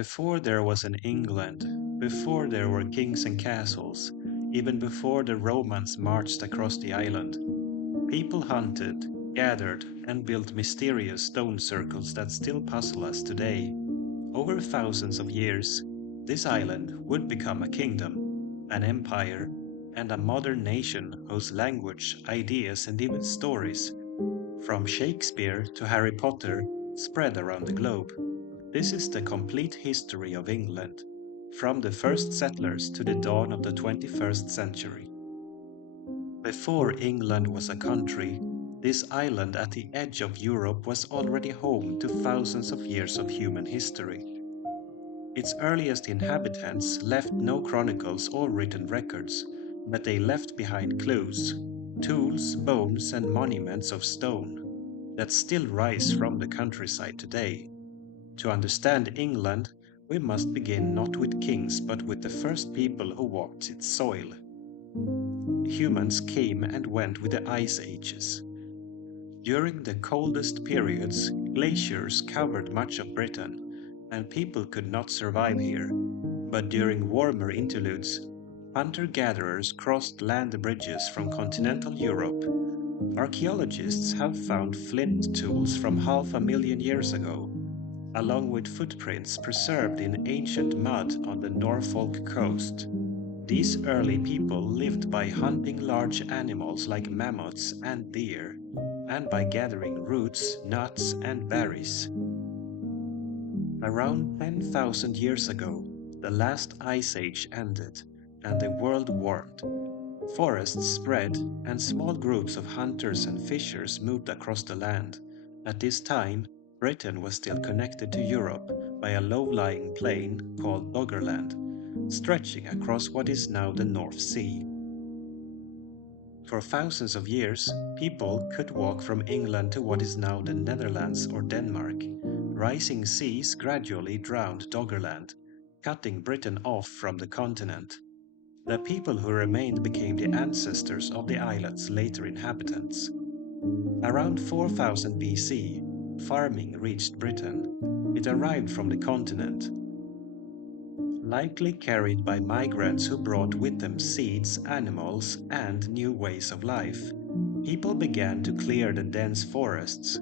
Before there was an England, before there were kings and castles, even before the Romans marched across the island, people hunted, gathered, and built mysterious stone circles that still puzzle us today. Over thousands of years, this island would become a kingdom, an empire, and a modern nation whose language, ideas, and even stories, from Shakespeare to Harry Potter, spread around the globe. This is the complete history of England, from the first settlers to the dawn of the 21st century. Before England was a country, this island at the edge of Europe was already home to thousands of years of human history. Its earliest inhabitants left no chronicles or written records, but they left behind clues, tools, bones, and monuments of stone that still rise from the countryside today. To understand England, we must begin not with kings but with the first people who walked its soil. Humans came and went with the ice ages. During the coldest periods, glaciers covered much of Britain, and people could not survive here. But during warmer interludes, hunter-gatherers crossed land bridges from continental Europe. Archaeologists have found flint tools from half a million years ago, along with footprints preserved in ancient mud on the Norfolk coast. These early people lived by hunting large animals like mammoths and deer, and by gathering roots, nuts, and berries. Around 10,000 years ago, the last ice age ended, and the world warmed. Forests spread, and small groups of hunters and fishers moved across the land. At this time, Britain was still connected to Europe by a low-lying plain called Doggerland, stretching across what is now the North Sea. For thousands of years, people could walk from England to what is now the Netherlands or Denmark. Rising seas gradually drowned Doggerland, cutting Britain off from the continent. The people who remained became the ancestors of the island's later inhabitants. Around 4000 BC, farming reached Britain. It arrived from the continent, likely carried by migrants who brought with them seeds, animals, and new ways of life. People began to clear the dense forests,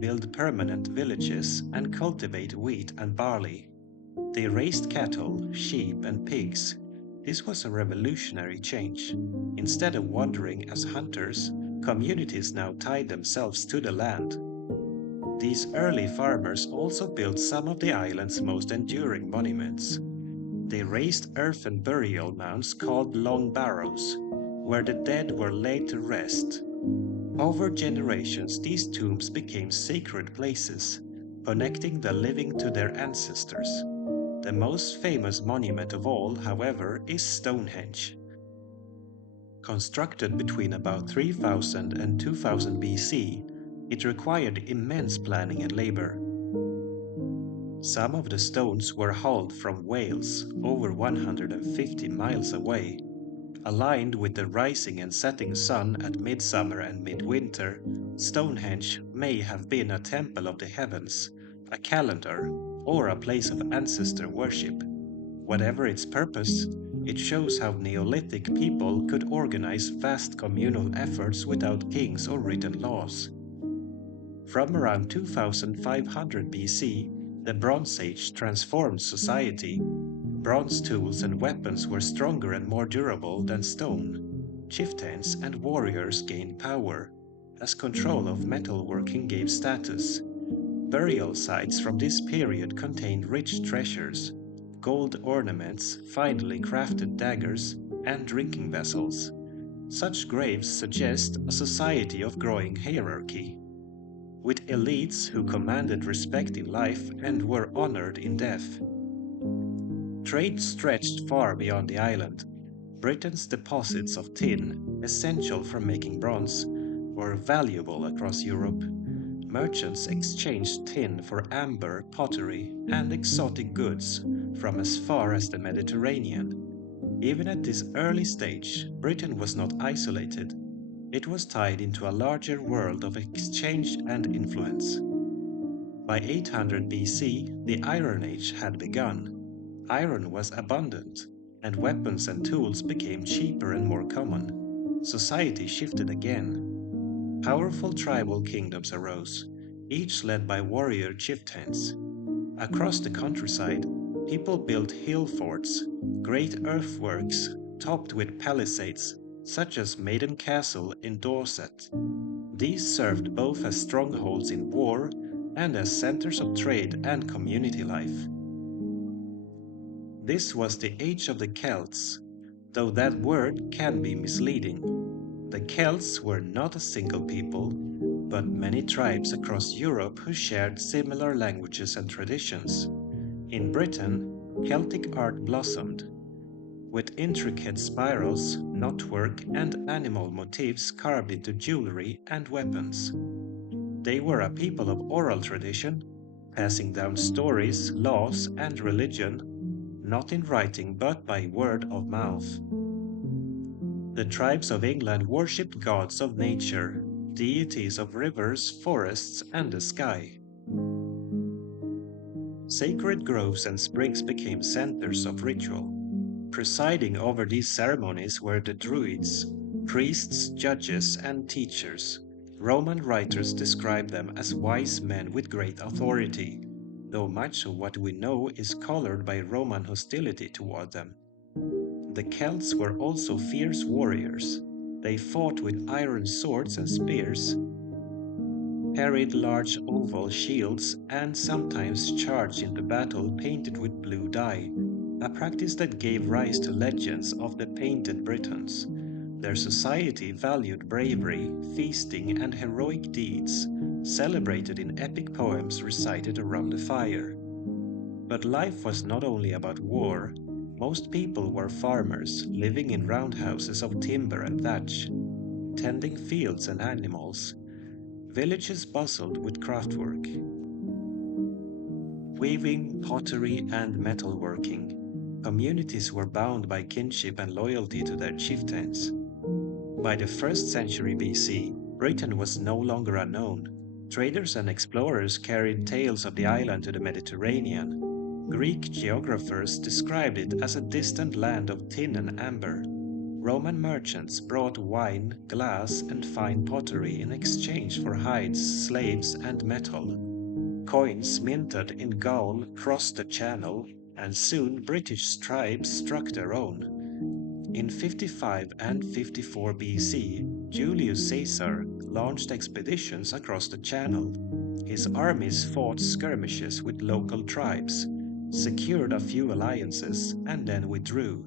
build permanent villages, and cultivate wheat and barley. They raised cattle, sheep, and pigs. This was a revolutionary change. Instead of wandering as hunters, communities now tied themselves to the land. These early farmers also built some of the island's most enduring monuments. They raised earthen burial mounds called long barrows, where the dead were laid to rest. Over generations, these tombs became sacred places, connecting the living to their ancestors. The most famous monument of all, however, is Stonehenge. Constructed between about 3000 and 2000 BC, it required immense planning and labor. Some of the stones were hauled from Wales, over 150 miles away. Aligned with the rising and setting sun at midsummer and midwinter, Stonehenge may have been a temple of the heavens, a calendar, or a place of ancestor worship. Whatever its purpose, it shows how Neolithic people could organize vast communal efforts without kings or written laws. From around 2500 BC, the Bronze Age transformed society. Bronze tools and weapons were stronger and more durable than stone. Chieftains and warriors gained power, as control of metalworking gave status. Burial sites from this period contained rich treasures, gold ornaments, finely crafted daggers, and drinking vessels. Such graves suggest a society of growing hierarchy, with elites who commanded respect in life and were honored in death. Trade stretched far beyond the island. Britain's deposits of tin, essential for making bronze, were valuable across Europe. Merchants exchanged tin for amber, pottery, and exotic goods from as far as the Mediterranean. Even at this early stage, Britain was not isolated. It was tied into a larger world of exchange and influence. By 800 BC, the Iron Age had begun. Iron was abundant, and weapons and tools became cheaper and more common. Society shifted again. Powerful tribal kingdoms arose, each led by warrior chieftains. Across the countryside, people built hill forts, great earthworks topped with palisades, such as Maiden Castle in Dorset. These served both as strongholds in war and as centers of trade and community life. This was the age of the Celts, though that word can be misleading. The Celts were not a single people, but many tribes across Europe who shared similar languages and traditions. In Britain, Celtic art blossomed, with intricate spirals, knotwork, and animal motifs carved into jewelry and weapons. They were a people of oral tradition, passing down stories, laws, and religion, not in writing but by word of mouth. The tribes of England worshipped gods of nature, deities of rivers, forests, and the sky. Sacred groves and springs became centers of ritual. Presiding over these ceremonies were the Druids, priests, judges, and teachers. Roman writers describe them as wise men with great authority, though much of what we know is colored by Roman hostility toward them. The Celts were also fierce warriors. They fought with iron swords and spears, carried large oval shields, and sometimes charged into battle painted with blue dye, a practice that gave rise to legends of the Painted Britons. Their society valued bravery, feasting, and heroic deeds, celebrated in epic poems recited around the fire. But life was not only about war. Most people were farmers, living in roundhouses of timber and thatch, tending fields and animals. Villages bustled with craftwork, weaving, pottery, and metalworking. Communities were bound by kinship and loyalty to their chieftains. By the 1st century BC, Britain was no longer unknown. Traders and explorers carried tales of the island to the Mediterranean. Greek geographers described it as a distant land of tin and amber. Roman merchants brought wine, glass, and fine pottery in exchange for hides, slaves, and metal. Coins minted in Gaul crossed the Channel, and soon British tribes struck their own. In 55 and 54 BC, Julius Caesar launched expeditions across the Channel. His armies fought skirmishes with local tribes, secured a few alliances, and then withdrew.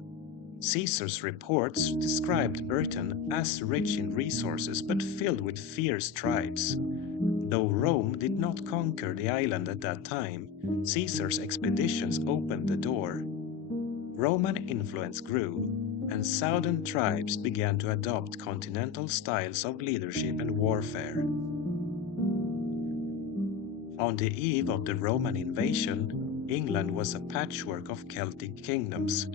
Caesar's reports described Britain as rich in resources but filled with fierce tribes. Though Rome did not conquer the island at that time, Caesar's expeditions opened the door. Roman influence grew, and southern tribes began to adopt continental styles of leadership and warfare. On the eve of the Roman invasion, England was a patchwork of Celtic kingdoms.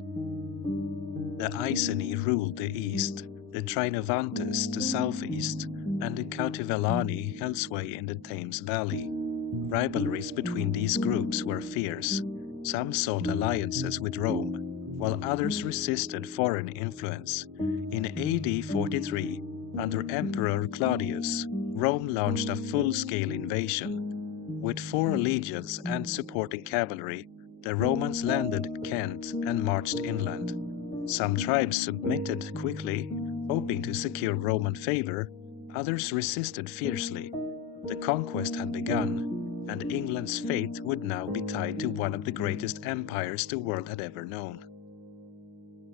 The Iceni ruled the east, the Trinovantes the southeast, and the Cautivellani held sway in the Thames Valley. Rivalries between these groups were fierce. Some sought alliances with Rome, while others resisted foreign influence. In AD 43, under Emperor Claudius, Rome launched a full-scale invasion. With 4 legions and supporting cavalry, the Romans landed in Kent and marched inland. Some tribes submitted quickly, hoping to secure Roman favor. Others resisted fiercely. The conquest had begun, and England's fate would now be tied to one of the greatest empires the world had ever known.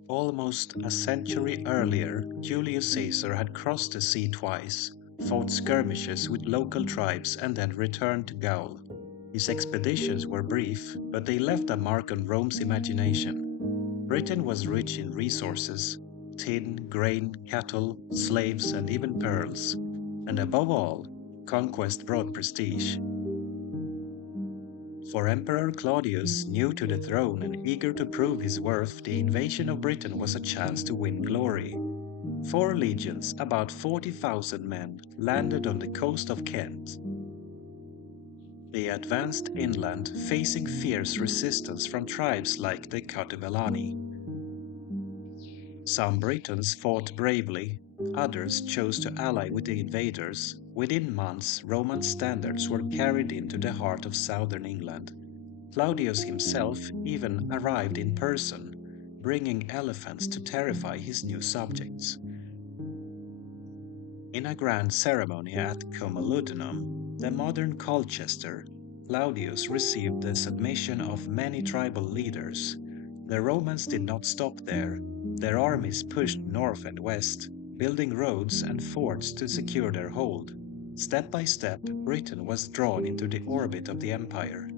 Almost a century earlier, Julius Caesar had crossed the sea twice, fought skirmishes with local tribes, and then returned to Gaul. His expeditions were brief, but they left a mark on Rome's imagination. Britain was rich in resources: tin, grain, cattle, slaves, and even pearls. And above all, conquest brought prestige. For Emperor Claudius, new to the throne and eager to prove his worth, the invasion of Britain was a chance to win glory. 4 legions, about 40,000 men, landed on the coast of Kent. They advanced inland, facing fierce resistance from tribes like the Catubelani. Some Britons fought bravely, others chose to ally with the invaders. Within months, Roman standards were carried into the heart of southern England. Claudius himself even arrived in person, bringing elephants to terrify his new subjects. In a grand ceremony at Comoludunum, the modern Colchester, Claudius received the submission of many tribal leaders. The Romans did not stop there. Their armies pushed north and west, building roads and forts to secure their hold. Step by step, Britain was drawn into the orbit of the empire.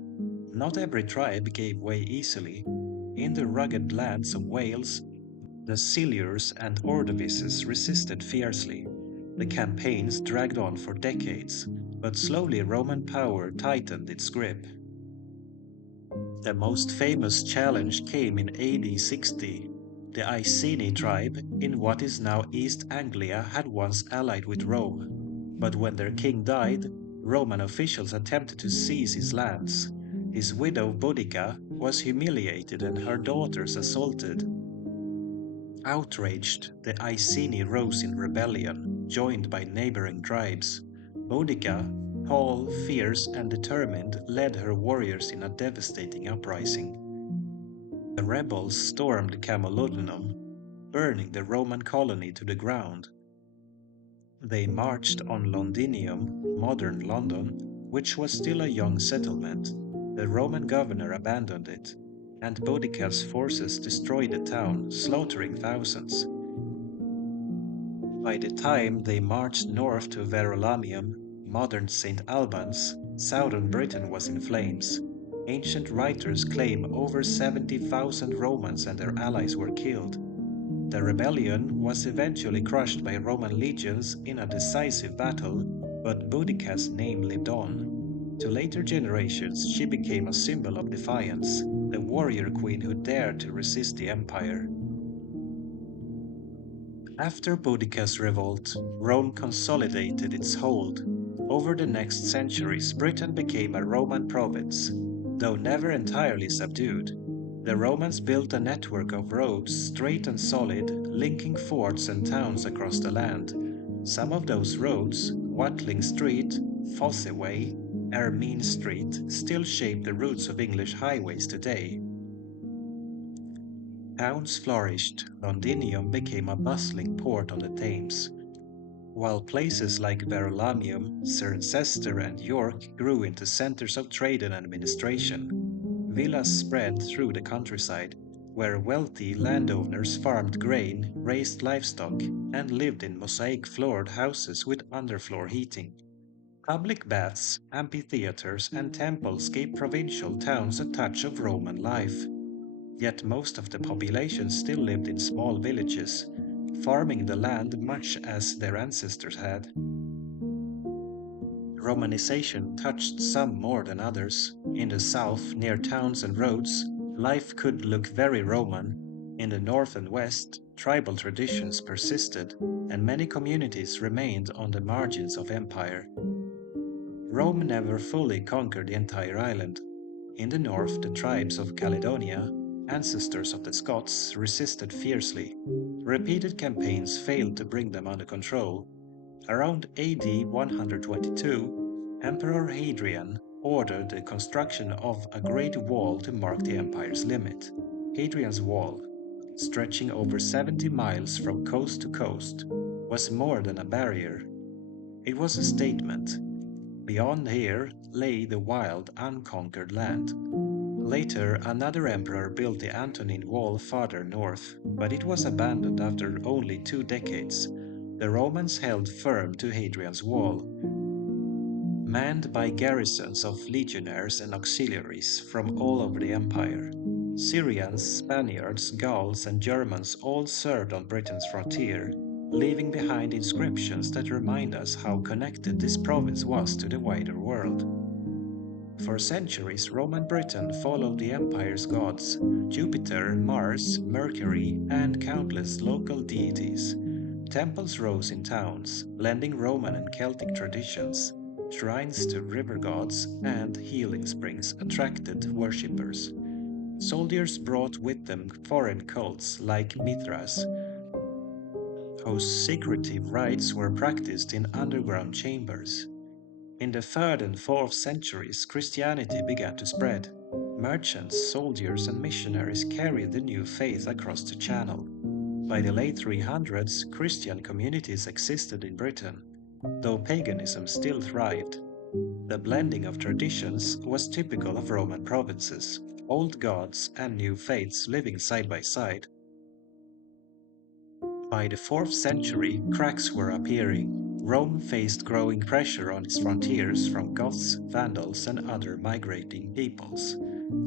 Not every tribe gave way easily. In the rugged lands of Wales, the Silures and Ordovices resisted fiercely. The campaigns dragged on for decades, but slowly Roman power tightened its grip. The most famous challenge came in AD 60. The Iceni tribe in what is now East Anglia had once allied with Rome, but when their king died, Roman officials attempted to seize his lands. His widow Boudica was humiliated and her daughters assaulted. Outraged, the Iceni rose in rebellion, joined by neighboring tribes. Boudica, tall, fierce, and determined, led her warriors in a devastating uprising. The rebels stormed Camalodunum, burning the Roman colony to the ground. They marched on Londinium, modern London, which was still a young settlement. The Roman governor abandoned it, and Boudica's forces destroyed the town, slaughtering thousands. By the time they marched north to Verulamium, modern St. Albans, southern Britain was in flames. Ancient writers claim over 70,000 Romans and their allies were killed. The rebellion was eventually crushed by Roman legions in a decisive battle, but Boudica's name lived on. To later generations, she became a symbol of defiance, the warrior queen who dared to resist the empire. After Boudica's revolt, Rome consolidated its hold. Over the next centuries, Britain became a Roman province, though never entirely subdued. The Romans built a network of roads, straight and solid, linking forts and towns across the land. Some of those roads, Watling Street, Fosse Way, Ermine Street, still shape the routes of English highways today. Towns flourished, Londinium became a bustling port on the Thames, while places like Verulamium, Cirencester, and York grew into centers of trade and administration. Villas spread through the countryside, where wealthy landowners farmed grain, raised livestock, and lived in mosaic-floored houses with underfloor heating. Public baths, amphitheaters, and temples gave provincial towns a touch of Roman life. Yet most of the population still lived in small villages, farming the land much as their ancestors had. Romanization touched some more than others. In the south, near towns and roads, life could look very Roman. In the north and west, tribal traditions persisted, and many communities remained on the margins of empire. Rome never fully conquered the entire island. In the north, the tribes of Caledonia, ancestors of the Scots, resisted fiercely. Repeated campaigns failed to bring them under control. Around AD 122, Emperor Hadrian ordered the construction of a great wall to mark the empire's limit. Hadrian's Wall, stretching over 70 miles from coast to coast, was more than a barrier. It was a statement. Beyond here lay the wild, unconquered land. Later, another emperor built the Antonine Wall farther north, but it was abandoned after only 2 decades. The Romans held firm to Hadrian's Wall, manned by garrisons of legionaries and auxiliaries from all over the empire. Syrians, Spaniards, Gauls, and Germans all served on Britain's frontier, leaving behind inscriptions that remind us how connected this province was to the wider world. For centuries, Roman Britain followed the empire's gods, Jupiter, Mars, Mercury, and countless local deities. Temples rose in towns, blending Roman and Celtic traditions. Shrines to river gods and healing springs attracted worshippers. Soldiers brought with them foreign cults like Mithras, whose secretive rites were practiced in underground chambers. In the 3rd and 4th centuries, Christianity began to spread. Merchants, soldiers, and missionaries carried the new faith across the Channel. By the late 300s, Christian communities existed in Britain, though paganism still thrived. The blending of traditions was typical of Roman provinces, old gods and new faiths living side by side. By the 4th century, cracks were appearing. Rome faced growing pressure on its frontiers from Goths, Vandals, and other migrating peoples.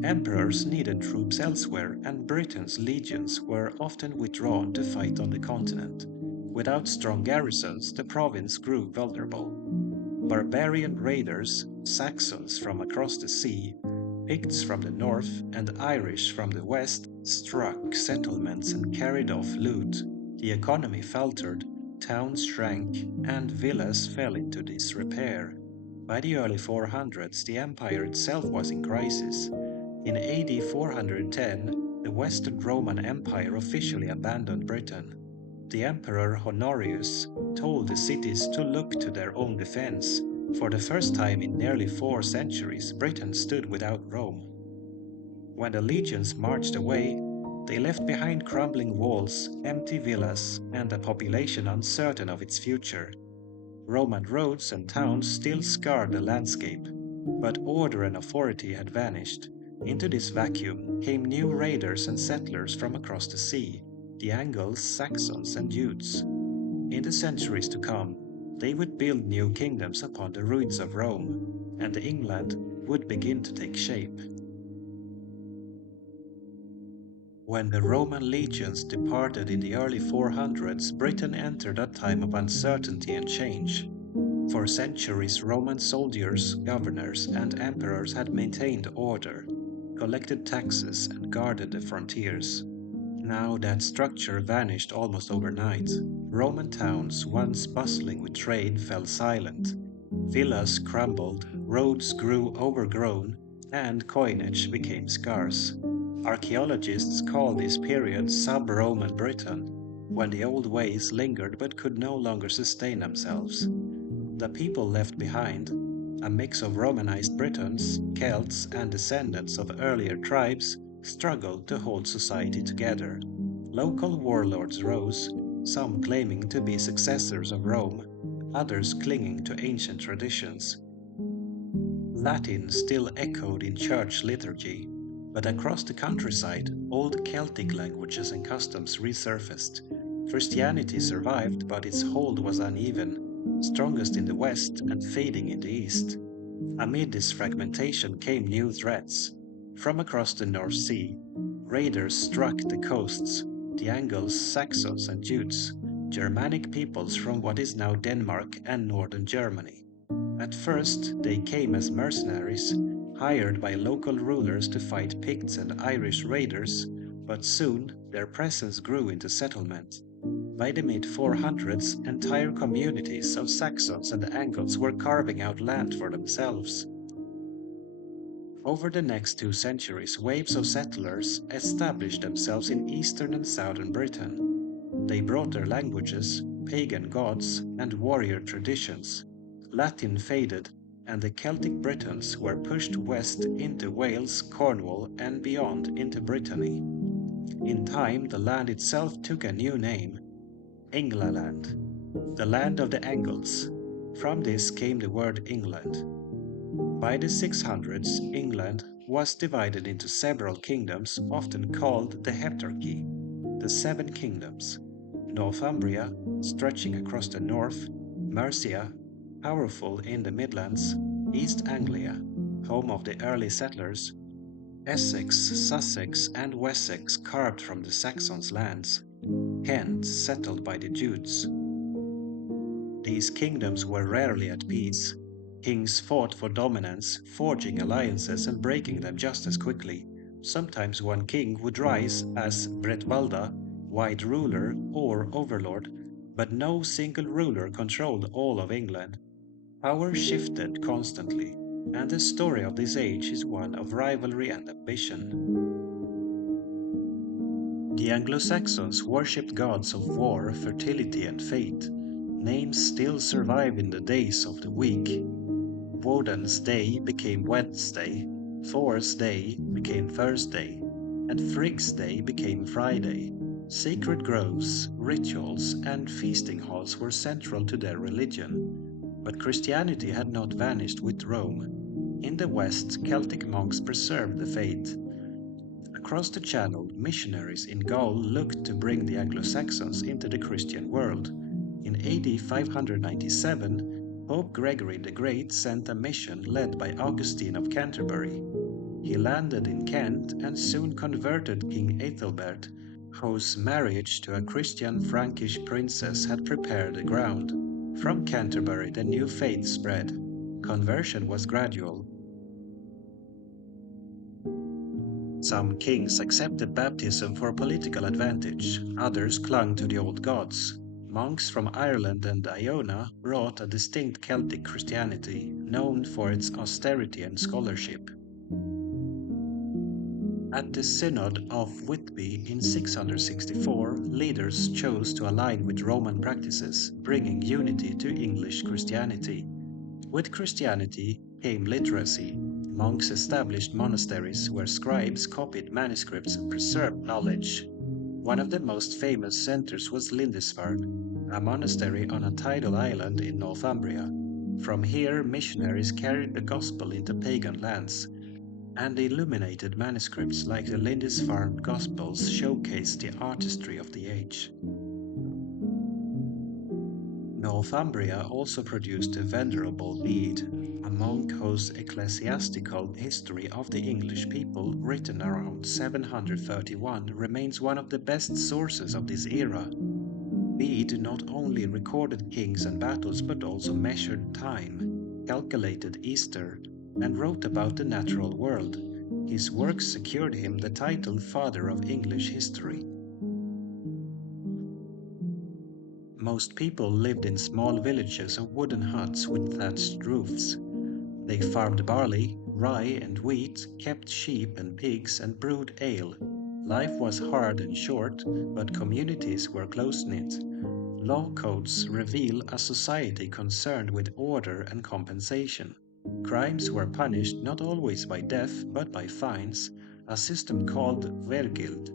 Emperors needed troops elsewhere, and Britain's legions were often withdrawn to fight on the continent. Without strong garrisons, the province grew vulnerable. Barbarian raiders, Saxons from across the sea, Picts from the north, and Irish from the west struck settlements and carried off loot. The economy faltered, towns shrank, and villas fell into disrepair. By the early 400s, the empire itself was in crisis. In AD 410, the Western Roman Empire officially abandoned Britain. The Emperor Honorius told the cities to look to their own defense. For the first time in nearly 4 centuries, Britain stood without Rome. When the legions marched away, they left behind crumbling walls, empty villas, and a population uncertain of its future. Roman roads and towns still scarred the landscape, but order and authority had vanished. Into this vacuum came new raiders and settlers from across the sea, the Angles, Saxons, and Jutes. In the centuries to come, they would build new kingdoms upon the ruins of Rome, and England would begin to take shape. When the Roman legions departed in the early 400s, Britain entered a time of uncertainty and change. For centuries, Roman soldiers, governors, and emperors had maintained order, collected taxes, and guarded the frontiers. Now that structure vanished almost overnight. Roman towns, once bustling with trade, fell silent. Villas crumbled, roads grew overgrown, and coinage became scarce. Archaeologists call this period sub-Roman Britain, when the old ways lingered but could no longer sustain themselves. The people left behind, a mix of Romanized Britons, Celts, and descendants of earlier tribes, struggled to hold society together. Local warlords rose, some claiming to be successors of Rome, others clinging to ancient traditions. Latin still echoed in church liturgy, but across the countryside, old Celtic languages and customs resurfaced. Christianity survived, but its hold was uneven, strongest in the west and fading in the east. Amid this fragmentation came new threats. From across the North Sea, raiders struck the coasts, the Angles, Saxons, and Jutes, Germanic peoples from what is now Denmark and northern Germany. At first, they came as mercenaries, hired by local rulers to fight Picts and Irish raiders, but soon their presence grew into settlement. By the mid-400s, entire communities of Saxons and Angles were carving out land for themselves. Over the next 2 centuries, waves of settlers established themselves in eastern and southern Britain. They brought their languages, pagan gods, and warrior traditions. Latin faded, and the Celtic Britons were pushed west into Wales, Cornwall, and beyond into Brittany. In time, the land itself took a new name, Englaland, the land of the Angles. From this came the word England. By the 600s, England was divided into several kingdoms, often called the Heptarchy, the Seven Kingdoms. Northumbria, stretching across the north, Mercia, powerful in the Midlands, East Anglia, home of the early settlers, Essex, Sussex, and Wessex carved from the Saxons' lands, Kent settled by the Jutes. These kingdoms were rarely at peace. Kings fought for dominance, forging alliances and breaking them just as quickly. Sometimes one king would rise as Bretwalda, White Ruler or Overlord, but no single ruler controlled all of England. Power shifted constantly, and the story of this age is one of rivalry and ambition. The Anglo-Saxons worshipped gods of war, fertility, and fate. Names still survive in the days of the week. Woden's Day became Wednesday, Thor's Day became Thursday, and Frigg's Day became Friday. Sacred groves, rituals, and feasting halls were central to their religion. But Christianity had not vanished with Rome. In the West, Celtic monks preserved the faith. Across the Channel, missionaries in Gaul looked to bring the Anglo-Saxons into the Christian world. In AD 597, Pope Gregory the Great sent a mission led by Augustine of Canterbury. He landed in Kent and soon converted King Ethelbert, whose marriage to a Christian Frankish princess had prepared the ground. From Canterbury, the new faith spread. Conversion was gradual. Some kings accepted baptism for political advantage, others clung to the old gods. Monks from Ireland and Iona brought a distinct Celtic Christianity, known for its austerity and scholarship. At the Synod of Whitby in 664, leaders chose to align with Roman practices, bringing unity to English Christianity. With Christianity came literacy. Monks established monasteries where scribes copied manuscripts and preserved knowledge. One of the most famous centers was Lindisfarne, a monastery on a tidal island in Northumbria. From here, missionaries carried the gospel into pagan lands, and the illuminated manuscripts like the Lindisfarne Gospels showcase the artistry of the age. Northumbria also produced the Venerable Bede, a monk whose ecclesiastical history of the English people, written around 731, remains one of the best sources of this era. Bede not only recorded kings and battles but also measured time, calculated Easter, and wrote about the natural world. His works secured him the title Father of English History. Most people lived in small villages and wooden huts with thatched roofs. They farmed barley, rye, and wheat, kept sheep and pigs, and brewed ale. Life was hard and short, but communities were close-knit. Law codes reveal a society concerned with order and compensation. Crimes were punished not always by death but by fines, a system called vergild,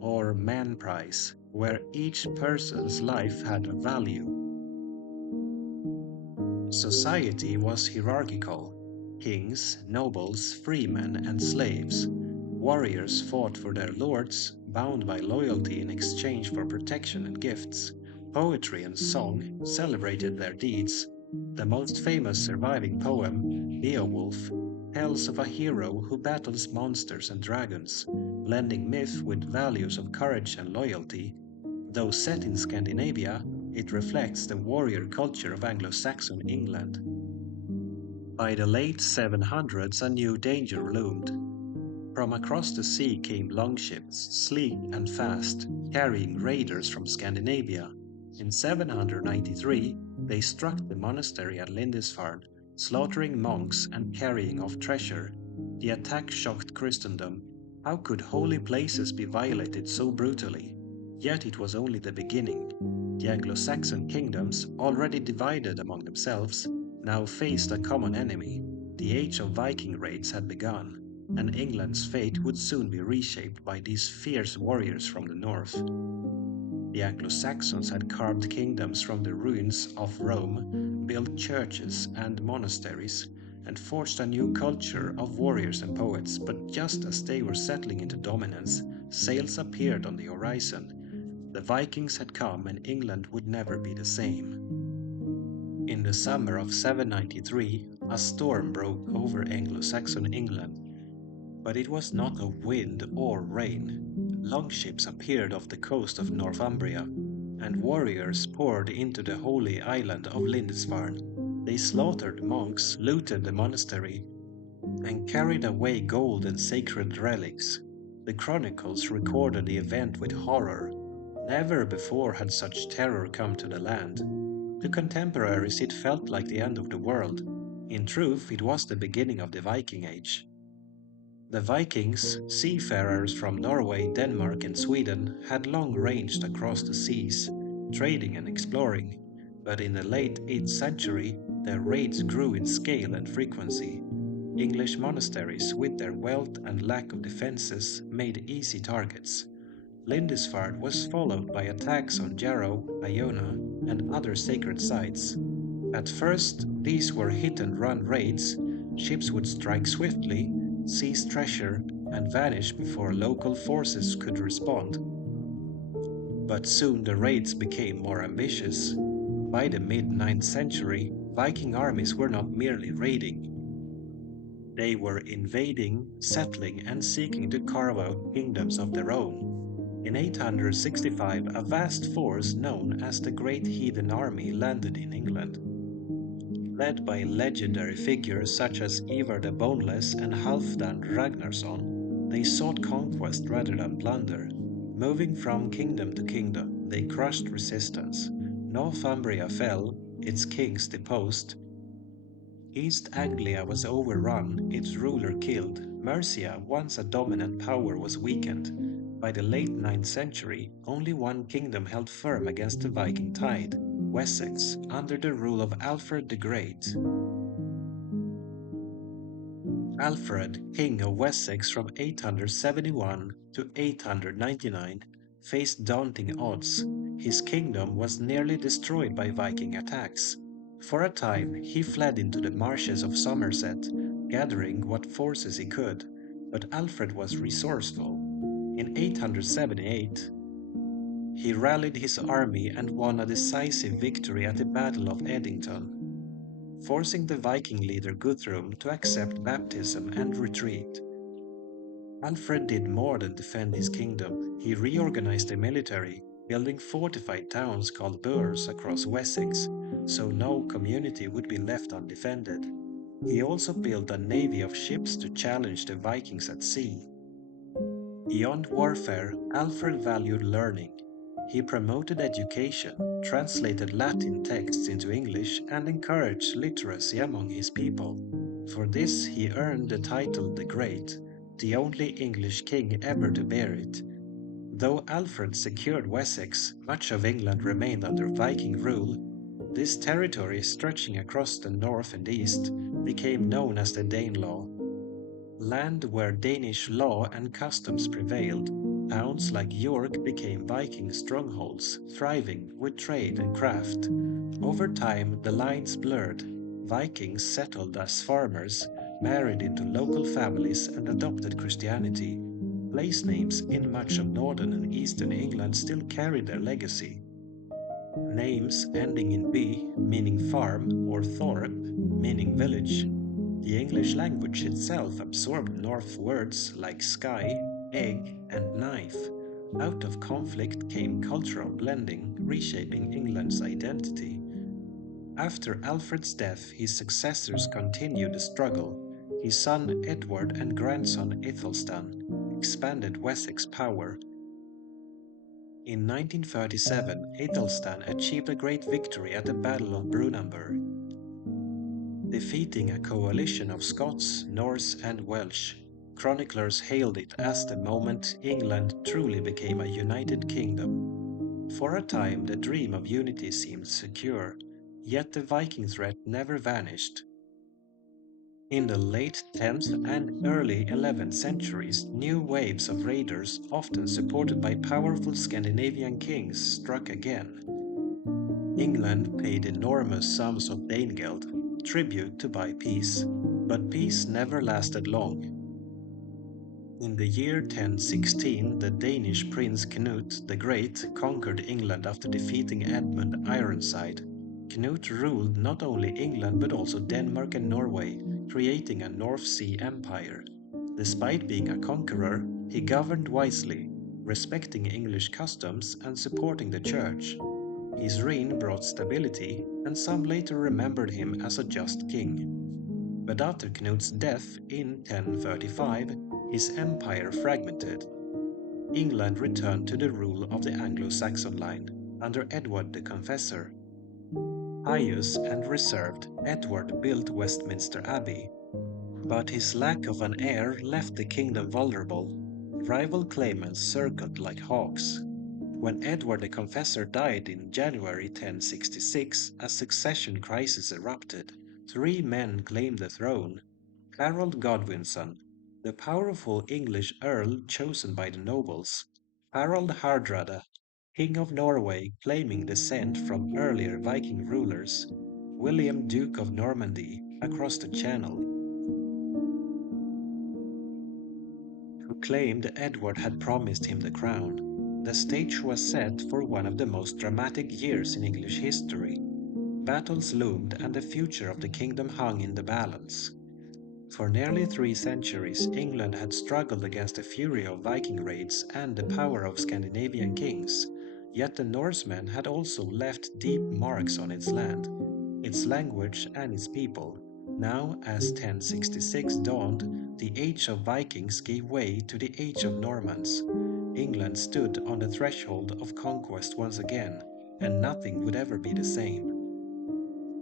or man price, where each person's life had a value. Society was hierarchical. Kings, nobles, freemen, and slaves. Warriors fought for their lords, bound by loyalty in exchange for protection and gifts. Poetry and song celebrated their deeds. The most famous surviving poem, Beowulf, tells of a hero who battles monsters and dragons, blending myth with values of courage and loyalty. Though set in Scandinavia, it reflects the warrior culture of Anglo-Saxon England. By the late 700s, a new danger loomed. From across the sea came longships, sleek and fast, carrying raiders from Scandinavia. In 793, they struck the monastery at Lindisfarne, slaughtering monks and carrying off treasure. The attack shocked Christendom. How could holy places be violated so brutally? Yet it was only the beginning. The Anglo-Saxon kingdoms, already divided among themselves, now faced a common enemy. The age of Viking raids had begun, and England's fate would soon be reshaped by these fierce warriors from the north. The Anglo-Saxons had carved kingdoms from the ruins of Rome, built churches and monasteries, and forged a new culture of warriors and poets, but just as they were settling into dominance, sails appeared on the horizon. The Vikings had come and England would never be the same. In the summer of 793, a storm broke over Anglo-Saxon England, but it was not of wind or rain. Longships appeared off the coast of Northumbria, and warriors poured into the holy island of Lindisfarne. They slaughtered monks, looted the monastery, and carried away gold and sacred relics. The chronicles recorded the event with horror. Never before had such terror come to the land. To contemporaries, it felt like the end of the world. In truth, it was the beginning of the Viking Age. The Vikings, seafarers from Norway, Denmark, and Sweden, had long ranged across the seas, trading and exploring. But in the late 8th century, their raids grew in scale and frequency. English monasteries, with their wealth and lack of defenses, made easy targets. Lindisfarne was followed by attacks on Jarrow, Iona, and other sacred sites. At first, these were hit-and-run raids. Ships would strike swiftly, seize treasure, and vanish before local forces could respond. But soon the raids became more ambitious. By the mid-9th century, Viking armies were not merely raiding. They were invading, settling, and seeking to carve out kingdoms of their own. In 865, a vast force known as the Great Heathen Army landed in England. Led by legendary figures such as Ivar the Boneless and Halfdan Ragnarsson, they sought conquest rather than plunder. Moving from kingdom to kingdom, they crushed resistance. Northumbria fell, its kings deposed. East Anglia was overrun, its ruler killed. Mercia, once a dominant power, was weakened. By the late 9th century, only one kingdom held firm against the Viking tide, Wessex, under the rule of Alfred the Great. Alfred, King of Wessex from 871 to 899, faced daunting odds. His kingdom was nearly destroyed by Viking attacks. For a time, he fled into the marshes of Somerset, gathering what forces he could, but Alfred was resourceful. In 878, he rallied his army and won a decisive victory at the Battle of Edington, forcing the Viking leader Guthrum to accept baptism and retreat. Alfred did more than defend his kingdom. He reorganized the military, building fortified towns called burhs across Wessex, so no community would be left undefended. He also built a navy of ships to challenge the Vikings at sea. Beyond warfare, Alfred valued learning. He promoted education, translated Latin texts into English, and encouraged literacy among his people. For this, he earned the title the Great, the only English king ever to bear it. Though Alfred secured Wessex, much of England remained under Viking rule. This territory, stretching across the north and east, became known as the Danelaw. Land where Danish law and customs prevailed. Towns like York became Viking strongholds, thriving with trade and craft. Over time, the lines blurred. Vikings settled as farmers, married into local families, and adopted Christianity. Place names in much of northern and eastern England still carry their legacy. Names ending in B, meaning farm, or thorp, meaning village. The English language itself absorbed Norse words like sky, egg, and knife. Out of conflict came cultural blending, reshaping England's identity. After Alfred's death, his successors continued the struggle. His son Edward and grandson Aethelstan expanded Wessex power. In 1937, Aethelstan achieved a great victory at the Battle of Brunanburh, defeating a coalition of Scots, Norse, and Welsh. Chroniclers hailed it as the moment England truly became a united kingdom. For a time, the dream of unity seemed secure, yet the Viking threat never vanished. In the late 10th and early 11th centuries, new waves of raiders, often supported by powerful Scandinavian kings, struck again. England paid enormous sums of Danegeld, tribute to buy peace, but peace never lasted long. In the year 1016, the Danish prince Knut the Great conquered England after defeating Edmund Ironside. Knut ruled not only England but also Denmark and Norway, creating a North Sea empire. Despite being a conqueror, he governed wisely, respecting English customs and supporting the church. His reign brought stability, and some later remembered him as a just king. But after Knut's death in 1035, his empire fragmented. England returned to the rule of the Anglo-Saxon line, under Edward the Confessor. Pious and reserved, Edward built Westminster Abbey, but his lack of an heir left the kingdom vulnerable. Rival claimants circled like hawks. When Edward the Confessor died in January 1066, a succession crisis erupted. Three men claimed the throne: Harold Godwinson, the powerful English earl chosen by the nobles; Harald Hardrada, King of Norway claiming descent from earlier Viking rulers; William, Duke of Normandy, across the Channel, who claimed Edward had promised him the crown. The stage was set for one of the most dramatic years in English history. Battles loomed and the future of the kingdom hung in the balance. For nearly 3 centuries, England had struggled against the fury of Viking raids and the power of Scandinavian kings, yet the Norsemen had also left deep marks on its land, its language and its people. Now, as 1066 dawned, the age of Vikings gave way to the age of Normans. England stood on the threshold of conquest once again, and nothing would ever be the same.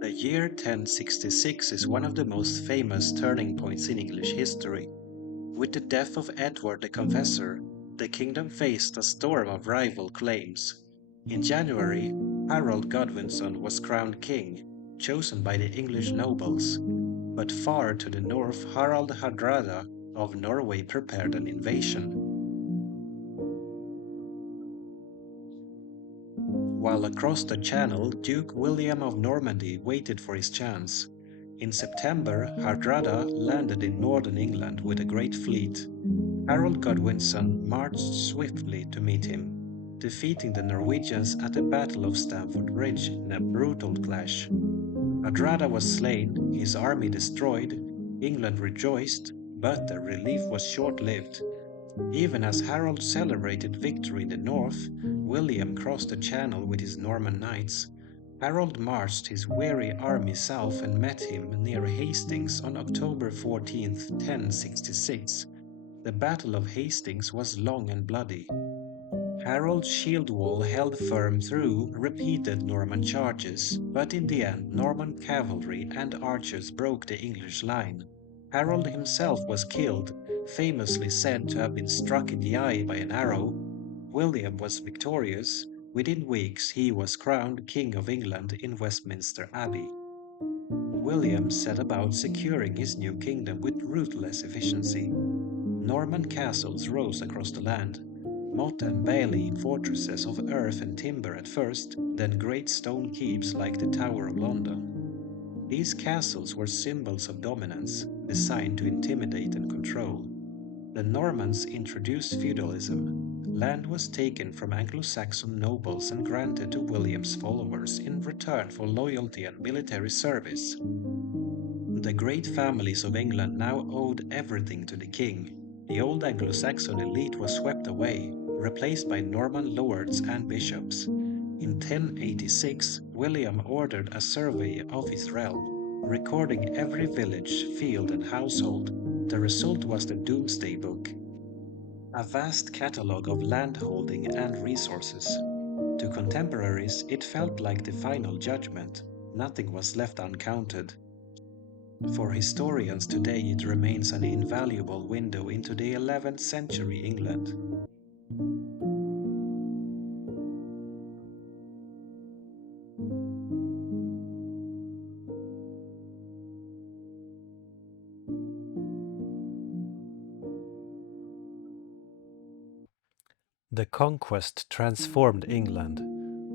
The year 1066 is one of the most famous turning points in English history. With the death of Edward the Confessor, the kingdom faced a storm of rival claims. In January, Harold Godwinson was crowned king, chosen by the English nobles, but far to the north Harald Hardrada of Norway prepared an invasion. While across the Channel, Duke William of Normandy waited for his chance. In September, Hardrada landed in northern England with a great fleet. Harold Godwinson marched swiftly to meet him, defeating the Norwegians at the Battle of Stamford Bridge in a brutal clash. Hardrada was slain, his army destroyed, England rejoiced, but the relief was short-lived. Even as Harold celebrated victory in the north, William crossed the Channel with his Norman knights. Harold marched his weary army south and met him near Hastings on October 14, 1066. The Battle of Hastings was long and bloody. Harold's shield wall held firm through repeated Norman charges, but in the end Norman cavalry and archers broke the English line. Harold himself was killed, famously said to have been struck in the eye by an arrow. William was victorious. Within weeks he was crowned King of England in Westminster Abbey. William set about securing his new kingdom with ruthless efficiency. Norman castles rose across the land, motte and bailey fortresses of earth and timber at first, then great stone keeps like the Tower of London. These castles were symbols of dominance, designed to intimidate and control. The Normans introduced feudalism. Land was taken from Anglo-Saxon nobles and granted to William's followers in return for loyalty and military service. The great families of England now owed everything to the king. The old Anglo-Saxon elite was swept away, replaced by Norman lords and bishops. In 1086, William ordered a survey of his realm, recording every village, field and household. The result was the Domesday Book, a vast catalogue of landholding and resources. To contemporaries, it felt like the final judgment. Nothing was left uncounted. For historians today, it remains an invaluable window into the 11th century England. The conquest transformed England.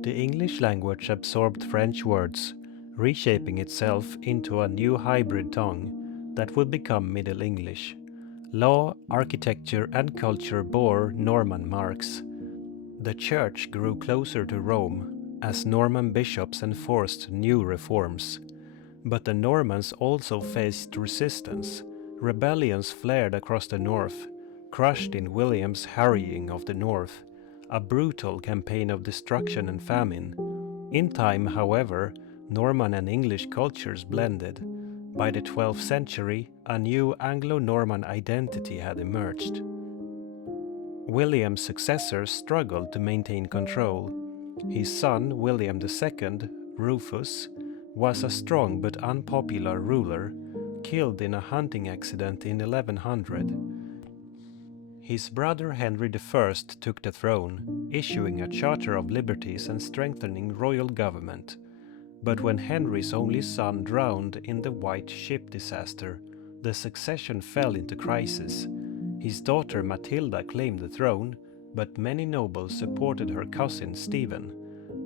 The English language absorbed French words, reshaping itself into a new hybrid tongue that would become Middle English. Law, architecture, and culture bore Norman marks. The Church grew closer to Rome as Norman bishops enforced new reforms. But the Normans also faced resistance. Rebellions flared across the north, crushed in William's harrying of the north, a brutal campaign of destruction and famine. In time, however, Norman and English cultures blended. By the 12th century, a new Anglo-Norman identity had emerged. William's successors struggled to maintain control. His son, William II, Rufus, was a strong but unpopular ruler, killed in a hunting accident in 1100. His brother Henry I took the throne, issuing a Charter of Liberties and strengthening royal government. But when Henry's only son drowned in the White Ship disaster, the succession fell into crisis. His daughter Matilda claimed the throne, but many nobles supported her cousin Stephen.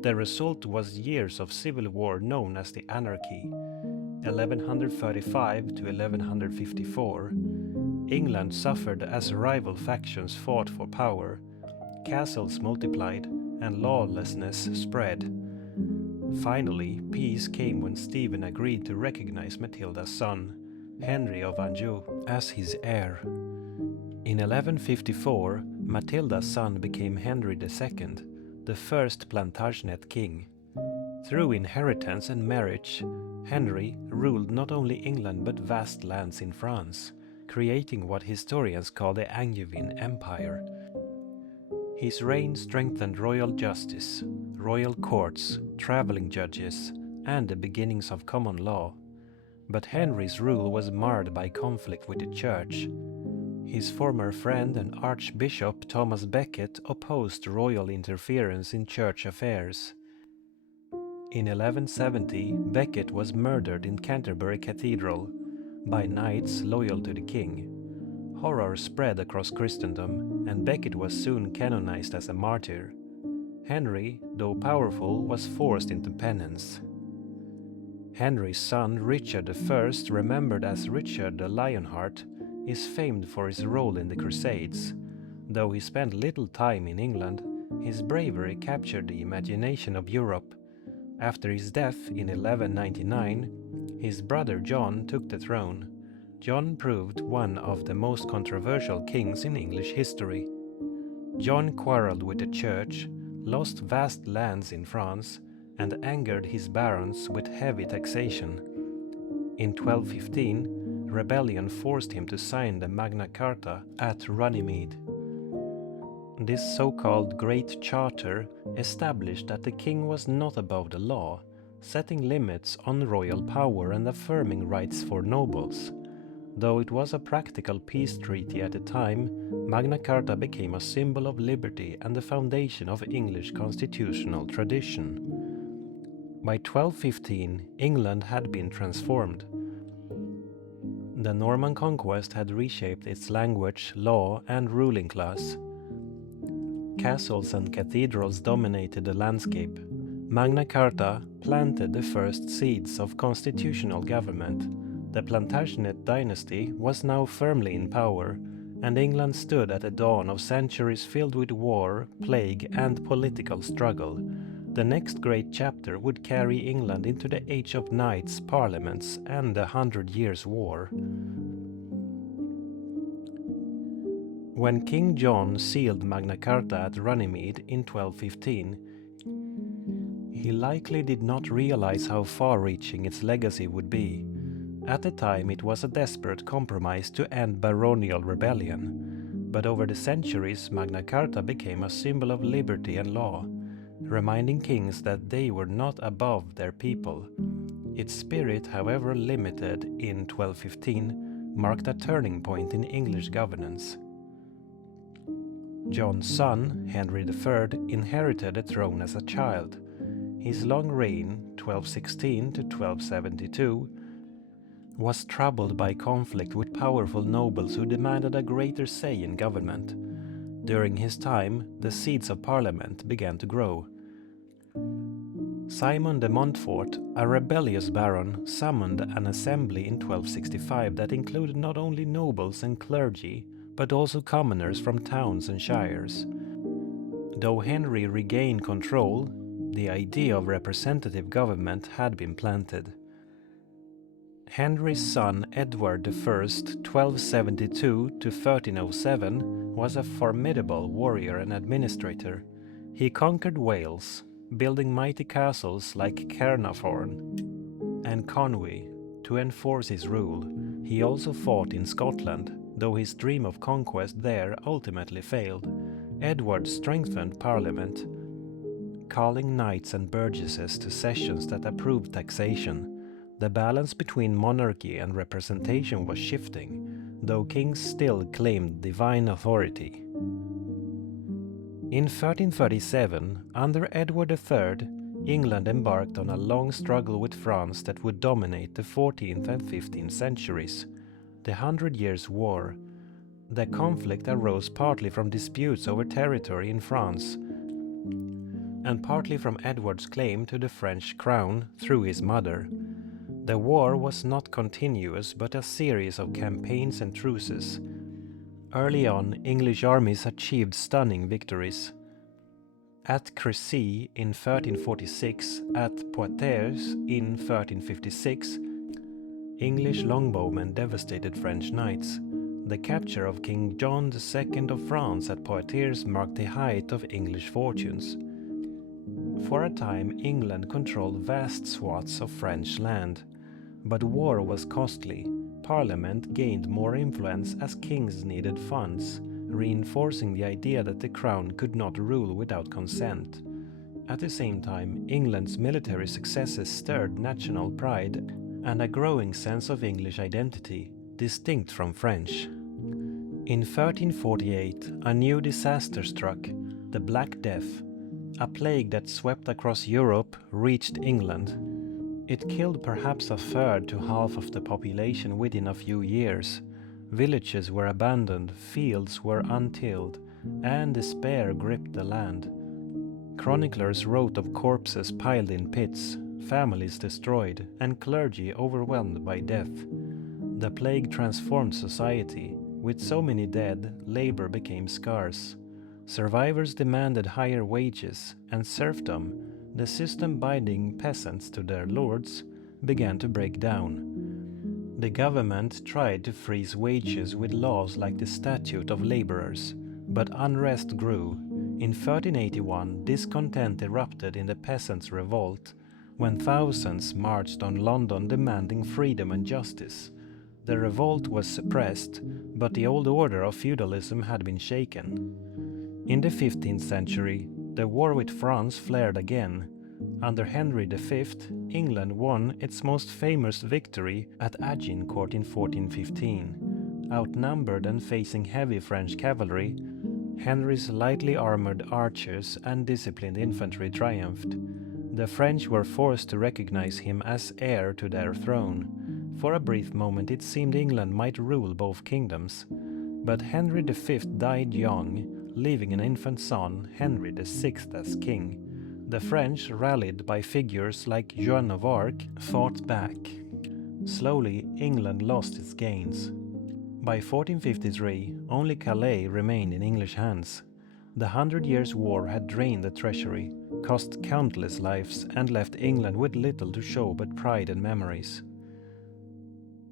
The result was years of civil war known as the Anarchy. 1135 to 1154. England suffered as rival factions fought for power. Castles multiplied and lawlessness spread. Finally, peace came when Stephen agreed to recognize Matilda's son, Henry of Anjou, as his heir. In 1154, Matilda's son became Henry II, the first Plantagenet king. Through inheritance and marriage, Henry ruled not only England but vast lands in France, creating what historians call the Angevin Empire. His reign strengthened royal justice, royal courts, traveling judges, and the beginnings of common law. But Henry's rule was marred by conflict with the Church. His former friend and Archbishop Thomas Becket opposed royal interference in church affairs. In 1170, Becket was murdered in Canterbury Cathedral by knights loyal to the king. Horror spread across Christendom, and Becket was soon canonized as a martyr. Henry, though powerful, was forced into penance. Henry's son Richard I, remembered as Richard the Lionheart, is famed for his role in the Crusades. Though he spent little time in England, his bravery captured the imagination of Europe. After his death in 1199, his brother John took the throne. John proved one of the most controversial kings in English history. John quarreled with the Church, lost vast lands in France, and angered his barons with heavy taxation. In 1215, rebellion forced him to sign the Magna Carta at Runnymede. This so-called Great Charter established that the king was not above the law, setting limits on royal power and affirming rights for nobles. Though it was a practical peace treaty at the time, Magna Carta became a symbol of liberty and the foundation of English constitutional tradition. By 1215, England had been transformed. The Norman conquest had reshaped its language, law, and ruling class. Castles and cathedrals dominated the landscape. Magna Carta planted the first seeds of constitutional government. The Plantagenet dynasty was now firmly in power, and England stood at the dawn of centuries filled with war, plague, and political struggle. The next great chapter would carry England into the Age of Knights, Parliaments, and the 100 Years' War. When King John sealed Magna Carta at Runnymede in 1215, he likely did not realize how far-reaching its legacy would be. At the time, it was a desperate compromise to end baronial rebellion, but over the centuries, Magna Carta became a symbol of liberty and law, reminding kings that they were not above their people. Its spirit, however limited in 1215, marked a turning point in English governance. John's son, Henry I, inherited the throne as a child. His long reign, 1216 to 1272, was troubled by conflict with powerful nobles who demanded a greater say in government. During his time, the seats of parliament began to grow. Simon de Montfort, a rebellious baron, summoned an assembly in 1265 that included not only nobles and clergy, but also commoners from towns and shires. Though Henry regained control, the idea of representative government had been planted. Henry's son Edward I, 1272 to 1307, was a formidable warrior and administrator. He conquered Wales, building mighty castles like Caernarfon and Conwy to enforce his rule. He also fought in Scotland, though his dream of conquest there ultimately failed. Edward strengthened Parliament, calling knights and burgesses to sessions that approved taxation. The balance between monarchy and representation was shifting, though kings still claimed divine authority. In 1337, under Edward III, England embarked on a long struggle with France that would dominate the 14th and 15th centuries, the Hundred Years' War. The conflict arose partly from disputes over territory in France, and partly from Edward's claim to the French crown through his mother. The war was not continuous but a series of campaigns and truces. Early on, English armies achieved stunning victories. At Crecy in 1346, at Poitiers in 1356, English longbowmen devastated French knights. The capture of King John II of France at Poitiers marked the height of English fortunes. For a time, England controlled vast swaths of French land, but war was costly. Parliament gained more influence as kings needed funds, reinforcing the idea that the crown could not rule without consent. At the same time, England's military successes stirred national pride and a growing sense of English identity, distinct from French. In 1348, a new disaster struck, the Black Death. A plague that swept across Europe reached England. It killed perhaps a third to half of the population within a few years. Villages were abandoned, fields were untilled, and despair gripped the land. Chroniclers wrote of corpses piled in pits, families destroyed, and clergy overwhelmed by death. The plague transformed society. With so many dead, labor became scarce. Survivors demanded higher wages, and serfdom, the system binding peasants to their lords, began to break down. The government tried to freeze wages with laws like the Statute of Laborers, but unrest grew. In 1381, discontent erupted in the peasants' revolt, when thousands marched on London demanding freedom and justice. The revolt was suppressed, but the old order of feudalism had been shaken. In the 15th century, the war with France flared again. Under Henry V, England won its most famous victory at Agincourt in 1415. Outnumbered and facing heavy French cavalry, Henry's lightly armored archers and disciplined infantry triumphed. The French were forced to recognize him as heir to their throne. For a brief moment it seemed England might rule both kingdoms, but Henry V died young, leaving an infant son, Henry VI, as king. The French, rallied by figures like Joan of Arc, fought back. Slowly, England lost its gains. By 1453, only Calais remained in English hands. The 100 Years' War had drained the treasury, cost countless lives, and left England with little to show but pride and memories.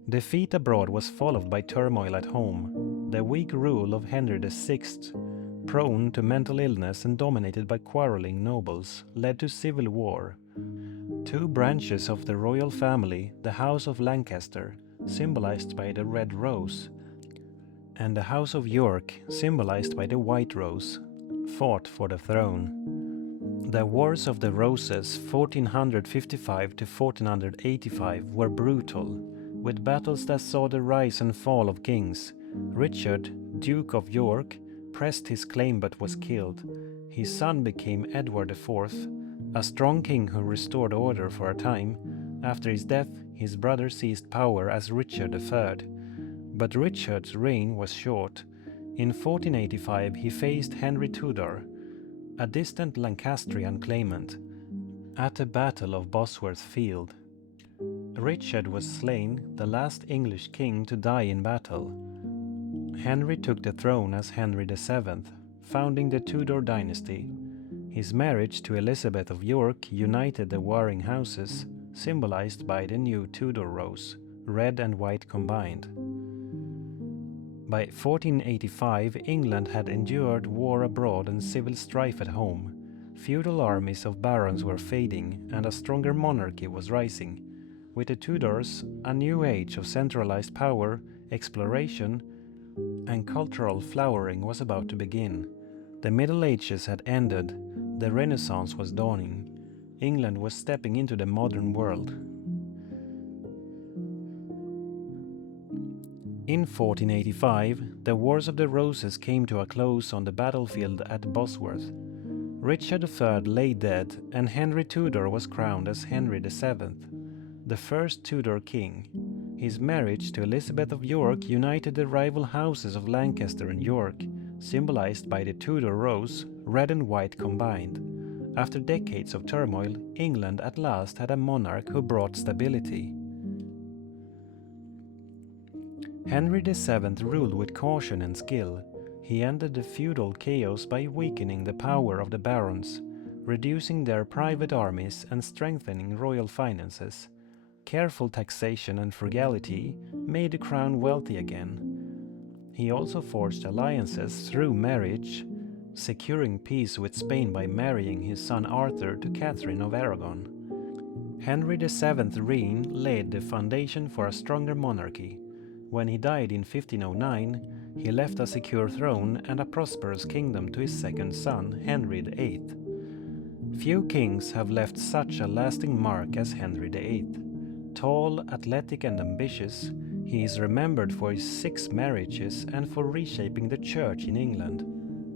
Defeat abroad was followed by turmoil at home. The weak rule of Henry VI, prone to mental illness and dominated by quarreling nobles, led to civil war. Two branches of the royal family, the House of Lancaster, symbolized by the red rose, and the House of York, symbolized by the white rose, fought for the throne. The Wars of the Roses 1455 to 1485 were brutal, with battles that saw the rise and fall of kings. Richard, Duke of York, pressed his claim but was killed. His son became Edward IV, a strong king who restored order for a time. After his death, his brother seized power as Richard III. But Richard's reign was short. In 1485 he faced Henry Tudor, a distant Lancastrian claimant, at the Battle of Bosworth Field. Richard was slain, the last English king to die in battle. Henry took the throne as Henry VII, founding the Tudor dynasty. His marriage to Elizabeth of York united the warring houses, symbolized by the new Tudor rose, red and white combined. By 1485, England had endured war abroad and civil strife at home. Feudal armies of barons were fading, and a stronger monarchy was rising. With the Tudors, a new age of centralized power, exploration, and cultural flowering was about to begin. The Middle Ages had ended. The Renaissance was dawning. England was stepping into the modern world. In 1485, the Wars of the Roses came to a close on the battlefield at Bosworth. Richard III lay dead, and Henry Tudor was crowned as Henry VII, the first Tudor king. His marriage to Elizabeth of York united the rival houses of Lancaster and York, symbolized by the Tudor rose, red and white combined. After decades of turmoil, England at last had a monarch who brought stability. Henry VII ruled with caution and skill. He ended the feudal chaos by weakening the power of the barons, reducing their private armies and strengthening royal finances. Careful taxation and frugality made the crown wealthy again. He also forged alliances through marriage, securing peace with Spain by marrying his son Arthur to Catherine of Aragon. Henry VII's reign laid the foundation for a stronger monarchy. When he died in 1509, he left a secure throne and a prosperous kingdom to his second son, Henry VIII. Few kings have left such a lasting mark as Henry VIII. Tall, athletic and ambitious, he is remembered for his 6 marriages and for reshaping the church in England.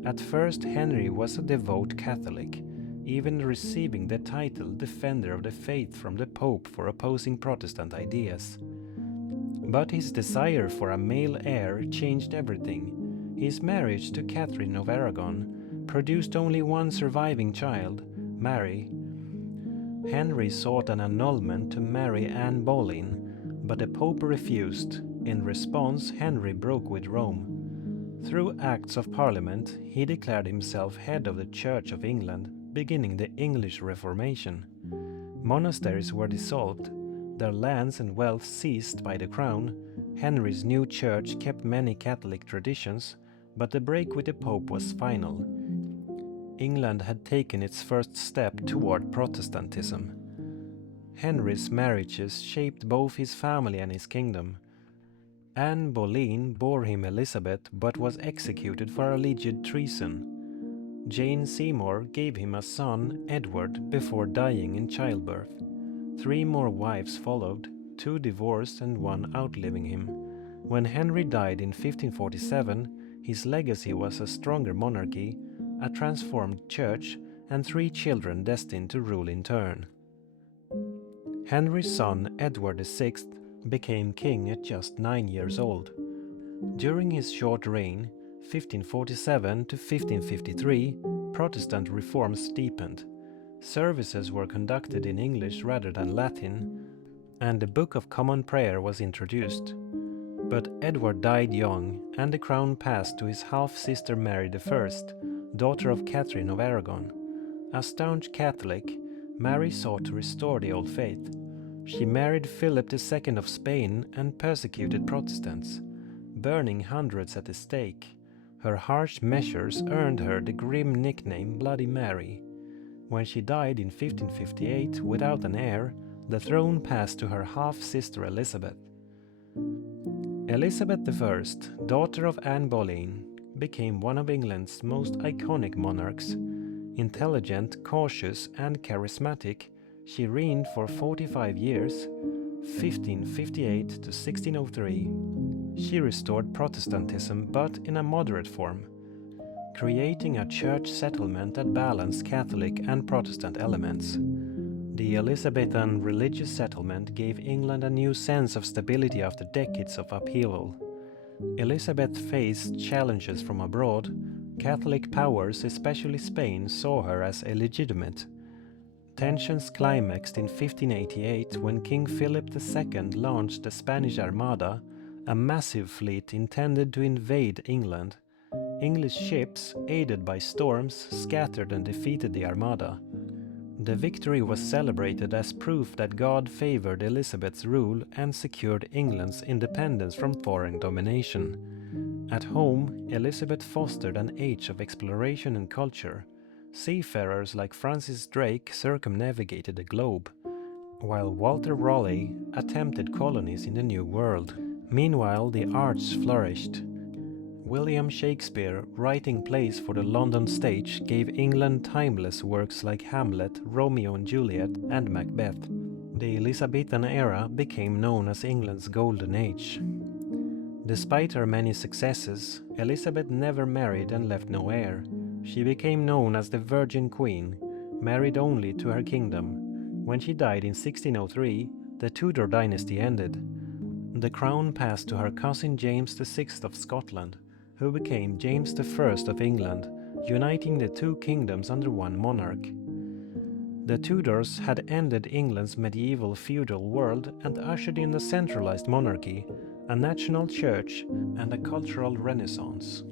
At first, Henry was a devout Catholic, even receiving the title Defender of the Faith from the Pope for opposing Protestant ideas. But his desire for a male heir changed everything. His marriage to Catherine of Aragon produced only one surviving child, Mary. Henry sought an annulment to marry Anne Boleyn, but the Pope refused. In response, Henry broke with Rome. Through Acts of Parliament, he declared himself head of the Church of England, beginning the English Reformation. Monasteries were dissolved, their lands and wealth seized by the crown. Henry's new church kept many Catholic traditions, but the break with the Pope was final. England had taken its first step toward Protestantism. Henry's marriages shaped both his family and his kingdom. Anne Boleyn bore him Elizabeth but was executed for alleged treason. Jane Seymour gave him a son, Edward, before dying in childbirth. 3 more wives followed, 2 divorced and 1 outliving him. When Henry died in 1547, his legacy was a stronger monarchy, a transformed church, and 3 children destined to rule in turn. Henry's son, Edward VI, became king at just 9 years old. During his short reign, 1547 to 1553, Protestant reforms deepened. Services were conducted in English rather than Latin, and the Book of Common Prayer was introduced. But Edward died young, and the crown passed to his half-sister Mary I, daughter of Catherine of Aragon. A staunch Catholic, Mary sought to restore the old faith. She married Philip II of Spain and persecuted Protestants, burning hundreds at the stake. Her harsh measures earned her the grim nickname Bloody Mary. When she died in 1558 without an heir, the throne passed to her half-sister Elizabeth. Elizabeth I, daughter of Anne Boleyn, became one of England's most iconic monarchs. Intelligent, cautious and charismatic, she reigned for 45 years, 1558 to 1603. She restored Protestantism but in a moderate form, creating a church settlement that balanced Catholic and Protestant elements. The Elizabethan religious settlement gave England a new sense of stability after decades of upheaval. Elizabeth faced challenges from abroad. Catholic powers, especially Spain, saw her as illegitimate. Tensions climaxed in 1588 when King Philip II launched the Spanish Armada, a massive fleet intended to invade England. English ships, aided by storms, scattered and defeated the Armada. The victory was celebrated as proof that God favored Elizabeth's rule and secured England's independence from foreign domination. At home, Elizabeth fostered an age of exploration and culture. Seafarers like Francis Drake circumnavigated the globe, while Walter Raleigh attempted colonies in the New World. Meanwhile, the arts flourished. William Shakespeare, writing plays for the London stage, gave England timeless works like Hamlet, Romeo and Juliet, and Macbeth. The Elizabethan era became known as England's Golden Age. Despite her many successes, Elizabeth never married and left no heir. She became known as the Virgin Queen, married only to her kingdom. When she died in 1603, the Tudor dynasty ended. The crown passed to her cousin James VI of Scotland, who became James I of England, uniting the two kingdoms under one monarch. The Tudors had ended England's medieval feudal world and ushered in a centralized monarchy, a national church, and a cultural renaissance.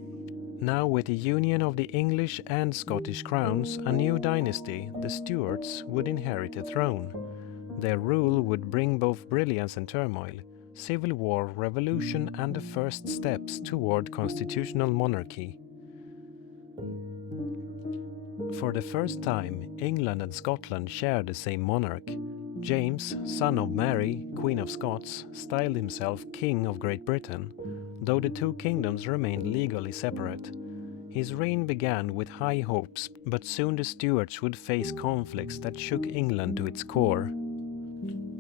Now, with the union of the English and Scottish crowns, a new dynasty, the Stuarts, would inherit the throne. Their rule would bring both brilliance and turmoil, civil war, revolution, and the first steps toward constitutional monarchy. For the first time, England and Scotland shared the same monarch. James, son of Mary, Queen of Scots, styled himself King of Great Britain, though the two kingdoms remained legally separate. His reign began with high hopes, but soon the Stuarts would face conflicts that shook England to its core.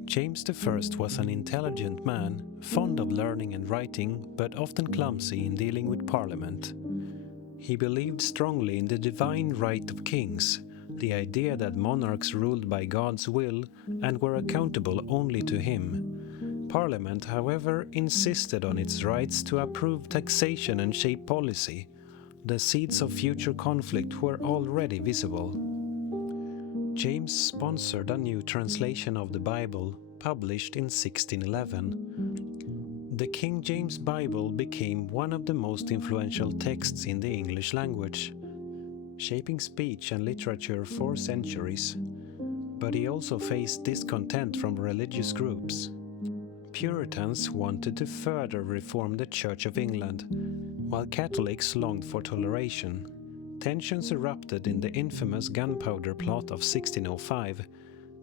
James I was an intelligent man, fond of learning and writing, but often clumsy in dealing with Parliament. He believed strongly in the divine right of kings, the idea that monarchs ruled by God's will and were accountable only to him. Parliament, however, insisted on its rights to approve taxation and shape policy. The seeds of future conflict were already visible. James sponsored a new translation of the Bible, published in 1611. The King James Bible became one of the most influential texts in the English language, shaping speech and literature for centuries. But he also faced discontent from religious groups. Puritans wanted to further reform the Church of England, while Catholics longed for toleration. Tensions erupted in the infamous Gunpowder Plot of 1605,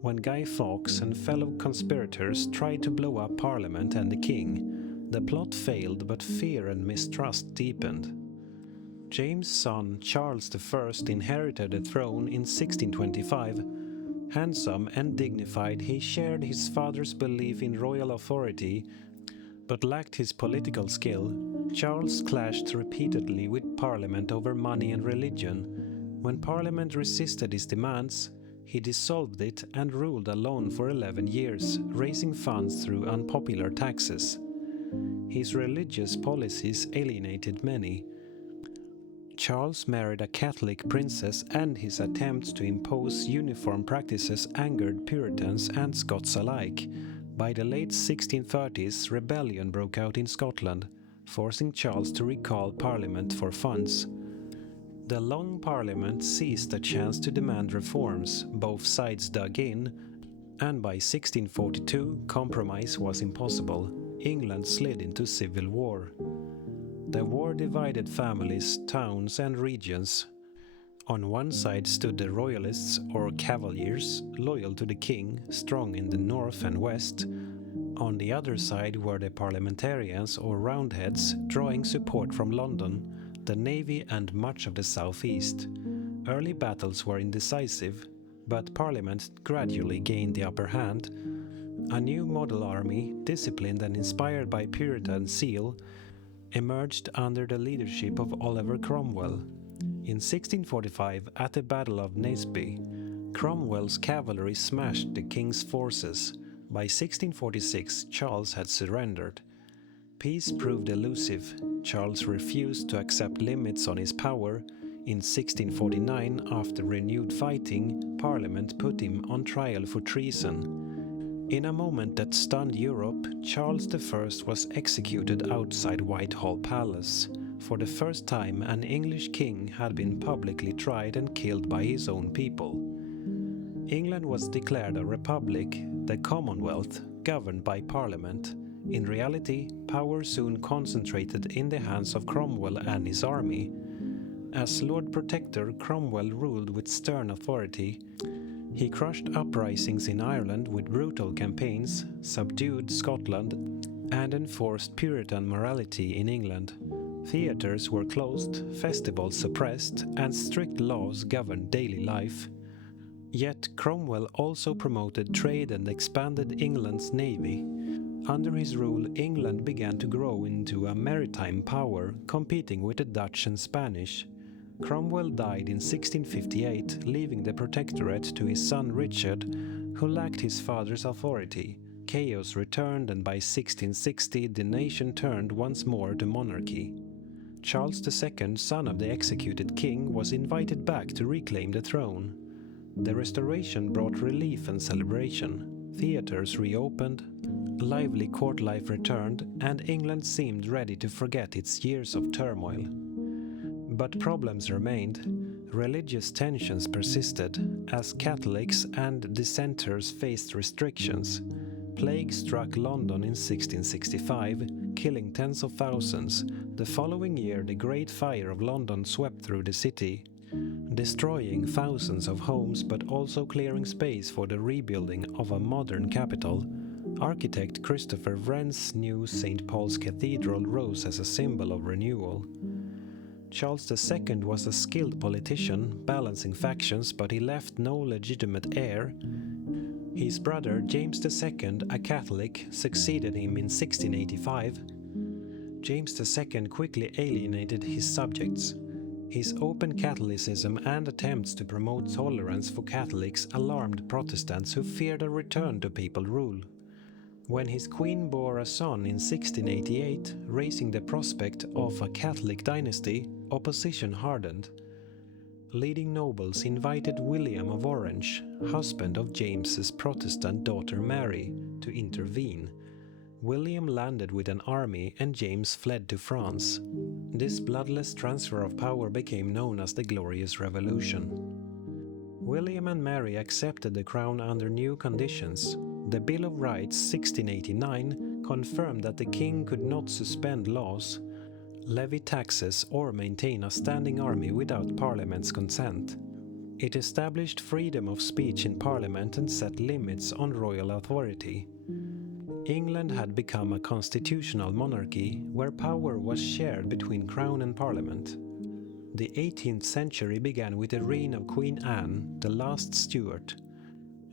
when Guy Fawkes and fellow conspirators tried to blow up Parliament and the King. The plot failed, but fear and mistrust deepened. James' son Charles I inherited the throne in 1625. Handsome and dignified, he shared his father's belief in royal authority, but lacked his political skill. Charles clashed repeatedly with Parliament over money and religion. When Parliament resisted his demands, he dissolved it and ruled alone for 11 years, raising funds through unpopular taxes. His religious policies alienated many. Charles married a Catholic princess, and his attempts to impose uniform practices angered Puritans and Scots alike. By the late 1630s, rebellion broke out in Scotland, forcing Charles to recall Parliament for funds. The Long Parliament seized a chance to demand reforms. Both sides dug in, and by 1642, compromise was impossible. England slid into civil war. The war divided families, towns, and regions. On one side stood the Royalists, or Cavaliers, loyal to the king, strong in the north and west. On the other side were the Parliamentarians, or Roundheads, drawing support from London, the Navy, and much of the southeast. Early battles were indecisive, but Parliament gradually gained the upper hand. A new model army, disciplined and inspired by Puritan zeal, emerged under the leadership of Oliver Cromwell. In 1645, at the Battle of Naseby, Cromwell's cavalry smashed the king's forces. By 1646, Charles had surrendered. Peace proved elusive. Charles refused to accept limits on his power. In 1649, after renewed fighting, Parliament put him on trial for treason. In a moment that stunned Europe, Charles I was executed outside Whitehall Palace. For the first time, an English king had been publicly tried and killed by his own people. England was declared a republic, the Commonwealth, governed by Parliament. In reality, power soon concentrated in the hands of Cromwell and his army. As Lord Protector, Cromwell ruled with stern authority. He crushed uprisings in Ireland with brutal campaigns, subdued Scotland, and enforced Puritan morality in England. Theatres were closed, festivals suppressed, and strict laws governed daily life. Yet Cromwell also promoted trade and expanded England's navy. Under his rule, England began to grow into a maritime power, competing with the Dutch and Spanish. Cromwell died in 1658, leaving the protectorate to his son Richard, who lacked his father's authority. Chaos returned, and by 1660 the nation turned once more to monarchy. Charles II, son of the executed king, was invited back to reclaim the throne. The restoration brought relief and celebration. Theatres reopened, lively court life returned, and England seemed ready to forget its years of turmoil. But problems remained. Religious tensions persisted, as Catholics and dissenters faced restrictions. Plague struck London in 1665, killing tens of thousands. The following year, the Great Fire of London swept through the city, destroying thousands of homes but also clearing space for the rebuilding of a modern capital. Architect Christopher Wren's new St. Paul's Cathedral rose as a symbol of renewal. Charles II was a skilled politician, balancing factions, but he left no legitimate heir. His brother James II, a Catholic, succeeded him in 1685. James II quickly alienated his subjects. His open Catholicism and attempts to promote tolerance for Catholics alarmed Protestants who feared a return to papal rule. When his queen bore a son in 1688, raising the prospect of a Catholic dynasty, opposition hardened. Leading nobles invited William of Orange, husband of James's Protestant daughter Mary, to intervene. William landed with an army and James fled to France. This bloodless transfer of power became known as the Glorious Revolution. William and Mary accepted the crown under new conditions. The Bill of Rights 1689 confirmed that the king could not suspend laws, levy taxes, or maintain a standing army without Parliament's consent. It established freedom of speech in Parliament and set limits on royal authority. England had become a constitutional monarchy where power was shared between Crown and Parliament. The 18th century began with the reign of Queen Anne, the last Stuart.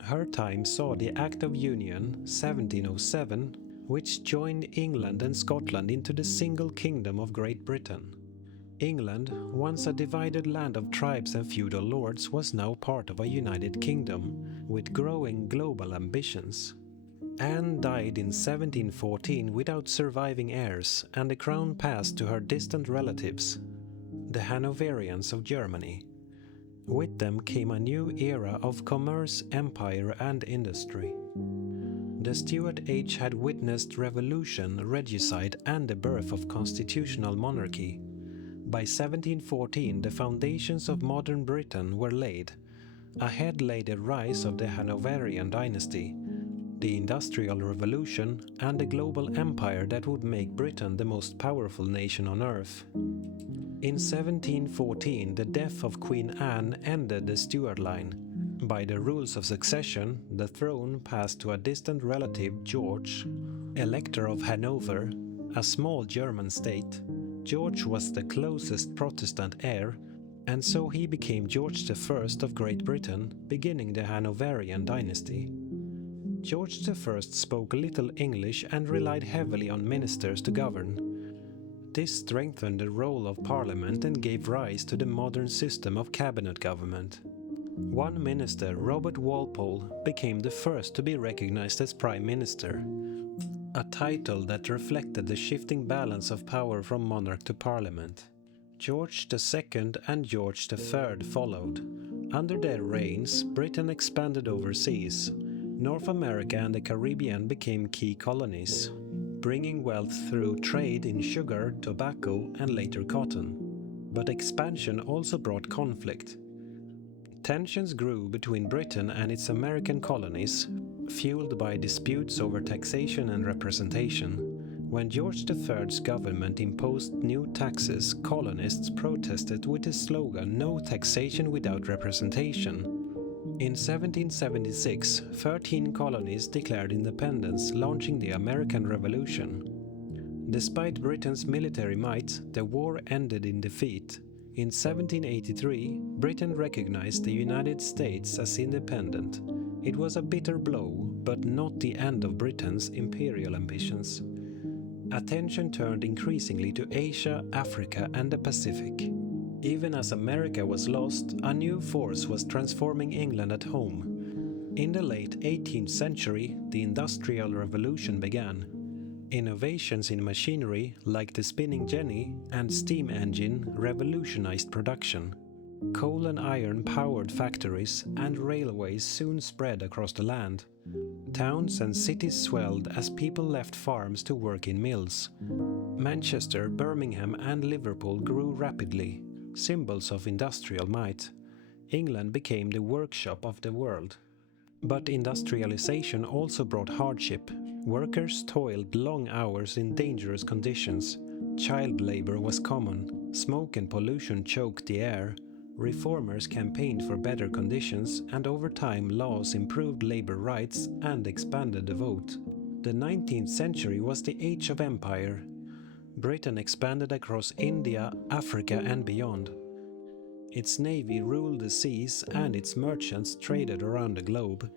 Her time saw the Act of Union, 1707, which joined England and Scotland into the single kingdom of Great Britain. England, once a divided land of tribes and feudal lords, was now part of a united kingdom, with growing global ambitions. Anne died in 1714 without surviving heirs, and the crown passed to her distant relatives, the Hanoverians of Germany. With them came a new era of commerce, empire, and industry. The Stuart age had witnessed revolution, regicide, and the birth of constitutional monarchy. By 1714, the foundations of modern Britain were laid. Ahead lay the rise of the Hanoverian dynasty, the Industrial Revolution, and a global empire that would make Britain the most powerful nation on earth. In 1714, the death of Queen Anne ended the Stuart line. By the rules of succession, the throne passed to a distant relative, George, Elector of Hanover, a small German state. George was the closest Protestant heir, and so he became George I of Great Britain, beginning the Hanoverian dynasty. George I spoke little English and relied heavily on ministers to govern. This strengthened the role of Parliament and gave rise to the modern system of cabinet government. One minister, Robert Walpole, became the first to be recognized as Prime Minister, a title that reflected the shifting balance of power from monarch to Parliament. George II and George III followed. Under their reigns, Britain expanded overseas. North America and the Caribbean became key colonies, bringing wealth through trade in sugar, tobacco, and later cotton. But expansion also brought conflict. Tensions grew between Britain and its American colonies, fueled by disputes over taxation and representation. When George III's government imposed new taxes, colonists protested with the slogan "No taxation without representation." In 1776, 13 colonies declared independence, launching the American Revolution. Despite Britain's military might, the war ended in defeat. In 1783, Britain recognized the United States as independent. It was a bitter blow, but not the end of Britain's imperial ambitions. Attention turned increasingly to Asia, Africa, and the Pacific. Even as America was lost, a new force was transforming England at home. In the late 18th century, the Industrial Revolution began. Innovations in machinery, like the spinning jenny and steam engine, revolutionized production. Coal and iron powered factories and railways soon spread across the land. Towns and cities swelled as people left farms to work in mills. Manchester, Birmingham, and Liverpool grew rapidly, symbols of industrial might. England became the workshop of the world. But industrialization also brought hardship. Workers toiled long hours in dangerous conditions. Child labor was common. Smoke and pollution choked the air. Reformers campaigned for better conditions, and over time laws improved labor rights and expanded the vote. The 19th century was the age of empire. Britain expanded across India, Africa, and beyond. Its navy ruled the seas, and its merchants traded around the globe.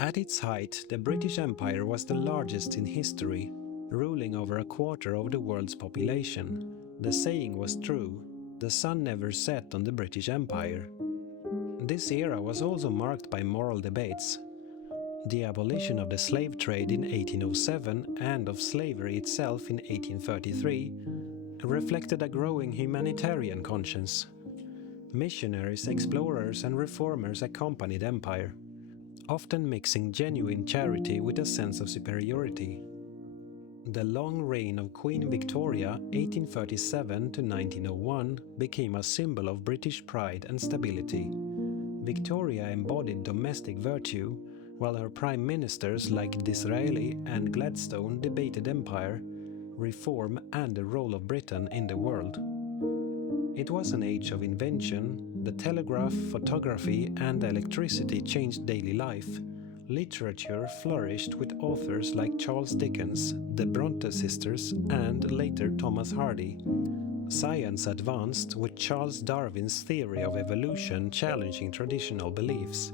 At its height, the British Empire was the largest in history, ruling over a quarter of the world's population. The saying was true: the sun never set on the British Empire. This era was also marked by moral debates. The abolition of the slave trade in 1807 and of slavery itself in 1833 reflected a growing humanitarian conscience. Missionaries, explorers, and reformers accompanied empire, often mixing genuine charity with a sense of superiority. The long reign of Queen Victoria, 1837 to 1901, became a symbol of British pride and stability. Victoria embodied domestic virtue, while her prime ministers like Disraeli and Gladstone debated empire, reform, and the role of Britain in the world. It was an age of invention. The telegraph, photography, and electricity changed daily life. Literature flourished with authors like Charles Dickens, the Bronte sisters, and later Thomas Hardy. Science advanced with Charles Darwin's theory of evolution challenging traditional beliefs.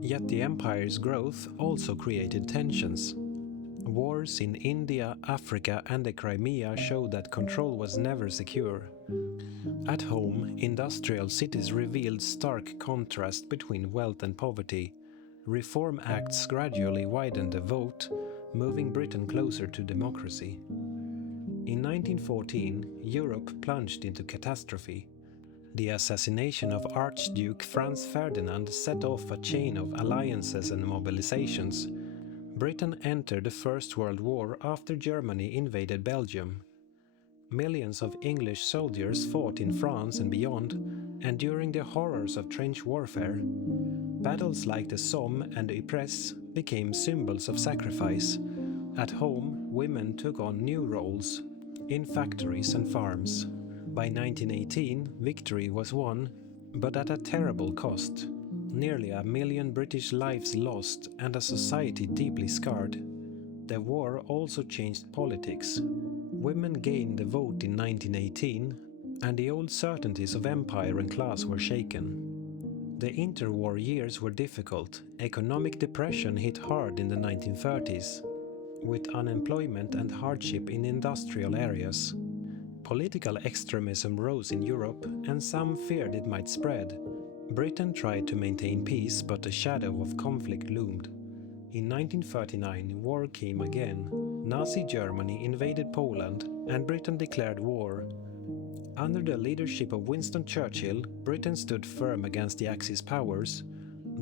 Yet the empire's growth also created tensions. Wars in India, Africa, and the Crimea showed that control was never secure. At home, industrial cities revealed stark contrast between wealth and poverty. Reform acts gradually widened the vote, moving Britain closer to democracy. In 1914, Europe plunged into catastrophe. The assassination of Archduke Franz Ferdinand set off a chain of alliances and mobilizations. Britain entered the First World War after Germany invaded Belgium. Millions of English soldiers fought in France and beyond, enduring the horrors of trench warfare. Battles like the Somme and the Ypres became symbols of sacrifice. At home, women took on new roles in factories and farms. By 1918, victory was won, but at a terrible cost. Nearly 1 million British lives lost and a society deeply scarred. The war also changed politics. Women gained the vote in 1918, and the old certainties of empire and class were shaken. The interwar years were difficult. Economic depression hit hard in the 1930s, with unemployment and hardship in industrial areas. Political extremism rose in Europe, and some feared it might spread. Britain tried to maintain peace, but the shadow of conflict loomed. In 1939, war came again. Nazi Germany invaded Poland, and Britain declared war. Under the leadership of Winston Churchill, Britain stood firm against the Axis powers.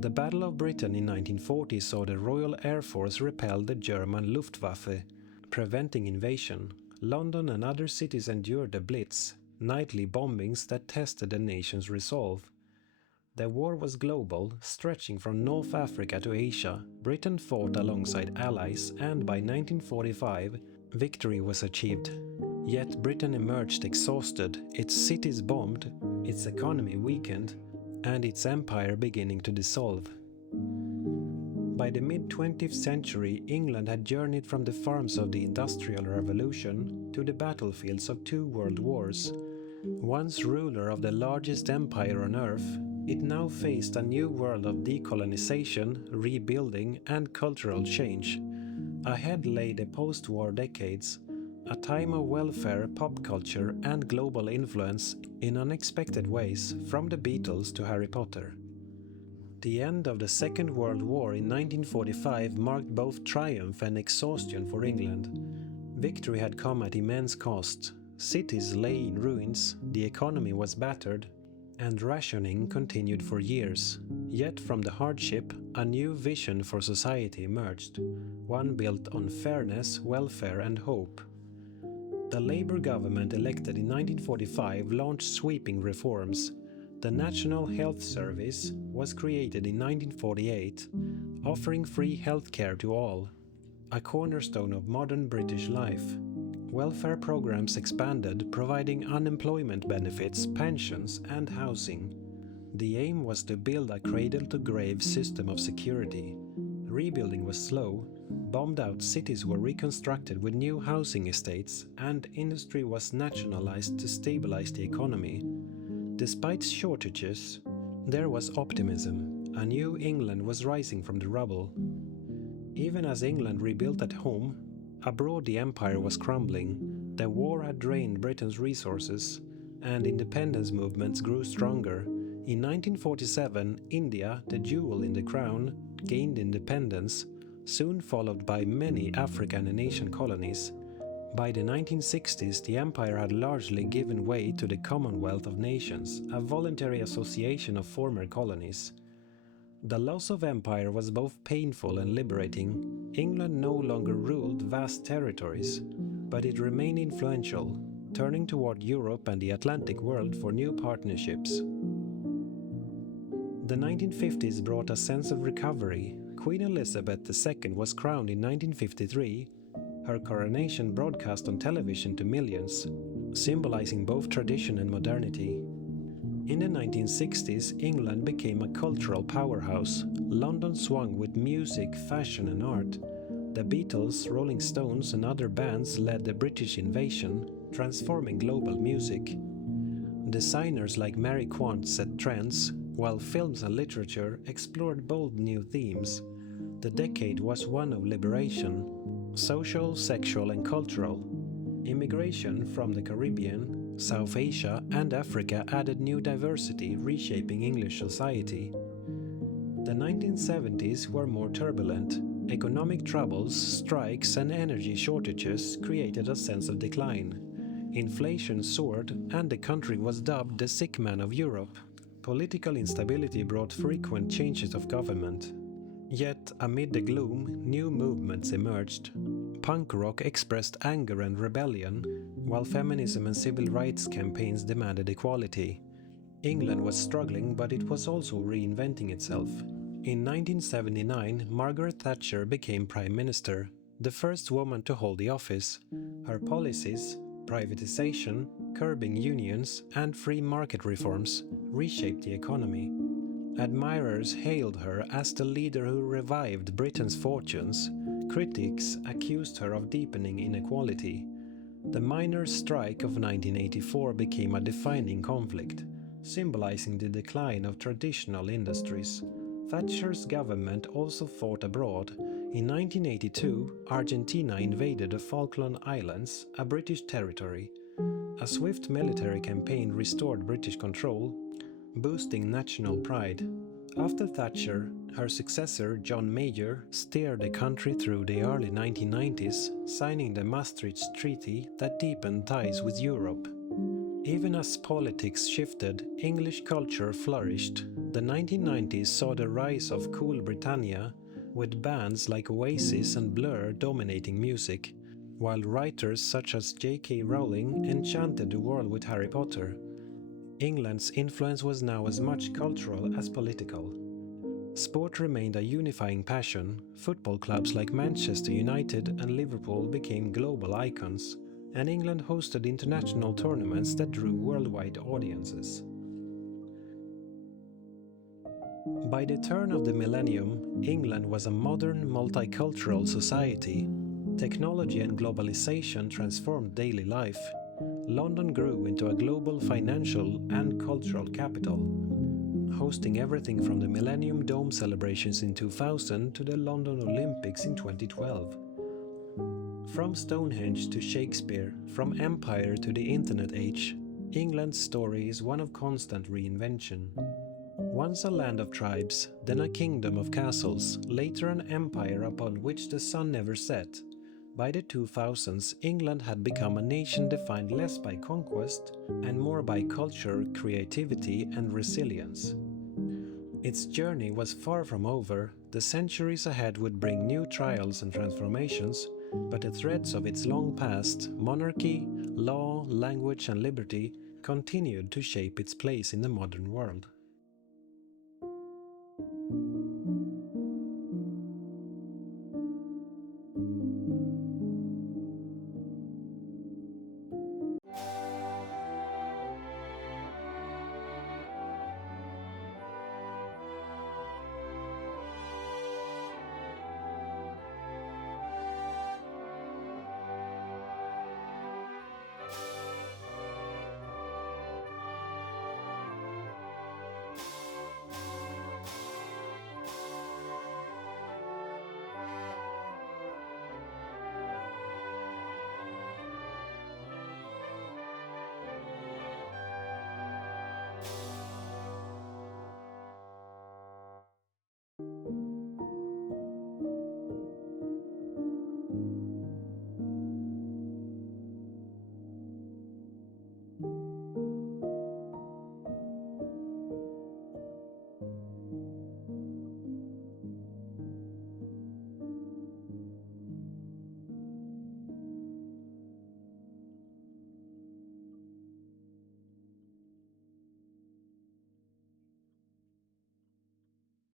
The Battle of Britain in 1940 saw the Royal Air Force repel the German Luftwaffe, preventing invasion. London and other cities endured the Blitz, nightly bombings that tested the nation's resolve. The war was global, stretching from North Africa to Asia. Britain fought alongside allies, and by 1945, victory was achieved. Yet Britain emerged exhausted, its cities bombed, its economy weakened, and its empire beginning to dissolve. By the mid-20th century, England had journeyed from the farms of the Industrial Revolution to the battlefields of two world wars. Once ruler of the largest empire on earth, it now faced a new world of decolonization, rebuilding, and cultural change. Ahead lay the post-war decades, a time of welfare, pop culture, and global influence in unexpected ways, from the Beatles to Harry Potter. The end of the Second World War in 1945 marked both triumph and exhaustion for England. Victory had come at immense cost. Cities lay in ruins, the economy was battered, and rationing continued for years. Yet from the hardship, a new vision for society emerged, one built on fairness, welfare, and hope. The Labour government elected in 1945 launched sweeping reforms. The National Health Service was created in 1948, offering free healthcare to all, a cornerstone of modern British life. Welfare programs expanded, providing unemployment benefits, pensions, and housing. The aim was to build a cradle-to-grave system of security. Rebuilding was slow, bombed-out cities were reconstructed with new housing estates, and industry was nationalized to stabilize the economy. Despite shortages, there was optimism. A new England was rising from the rubble. Even as England rebuilt at home, abroad the empire was crumbling. The war had drained Britain's resources, and independence movements grew stronger. In 1947, India, the jewel in the crown, gained independence, soon followed by many African and Asian colonies. By the 1960s, the empire had largely given way to the Commonwealth of Nations, a voluntary association of former colonies. The loss of empire was both painful and liberating. England no longer ruled vast territories, but it remained influential, turning toward Europe and the Atlantic world for new partnerships. The 1950s brought a sense of recovery. Queen Elizabeth II was crowned in 1953, her coronation broadcast on television to millions, symbolizing both tradition and modernity. In the 1960s, England became a cultural powerhouse. London swung with music, fashion, and art. The Beatles, Rolling Stones, and other bands led the British invasion, transforming global music. Designers like Mary Quant set trends, while films and literature explored bold new themes. The decade was one of liberation, social, sexual, and cultural. Immigration from the Caribbean, South Asia, and Africa added new diversity, reshaping English society. The 1970s were more turbulent. Economic troubles, strikes, and energy shortages created a sense of decline. Inflation soared, and the country was dubbed the sick man of Europe. Political instability brought frequent changes of government. Yet, amid the gloom, new movements emerged. Punk rock expressed anger and rebellion, while feminism and civil rights campaigns demanded equality. England was struggling, but it was also reinventing itself. In 1979, Margaret Thatcher became Prime Minister, the first woman to hold the office. Her policies, privatization, curbing unions, and free market reforms, reshaped the economy. Admirers hailed her as the leader who revived Britain's fortunes. Critics accused her of deepening inequality. The miners' strike of 1984 became a defining conflict, symbolizing the decline of traditional industries. Thatcher's government also fought abroad. In 1982, Argentina invaded the Falkland Islands, a British territory. A swift military campaign restored British control, boosting national pride. After Thatcher, her successor, John Major, steered the country through the early 1990s, signing the Maastricht Treaty that deepened ties with Europe. Even as politics shifted, English culture flourished. The 1990s saw the rise of Cool Britannia, with bands like Oasis and Blur dominating music, while writers such as J.K. Rowling enchanted the world with Harry Potter. England's influence was now as much cultural as political. Sport remained a unifying passion. Football clubs like Manchester United and Liverpool became global icons, and England hosted international tournaments that drew worldwide audiences. By the turn of the millennium, England was a modern multicultural society. Technology and globalization transformed daily life. London grew into a global financial and cultural capital, hosting everything from the Millennium Dome celebrations in 2000 to the London Olympics in 2012. From Stonehenge to Shakespeare, from empire to the internet age, England's story is one of constant reinvention. Once a land of tribes, then a kingdom of castles, later an empire upon which the sun never set. By the 2000s, England had become a nation defined less by conquest and more by culture, creativity, and resilience. Its journey was far from over. The centuries ahead would bring new trials and transformations, but the threads of its long past, monarchy, law, language, and liberty, continued to shape its place in the modern world.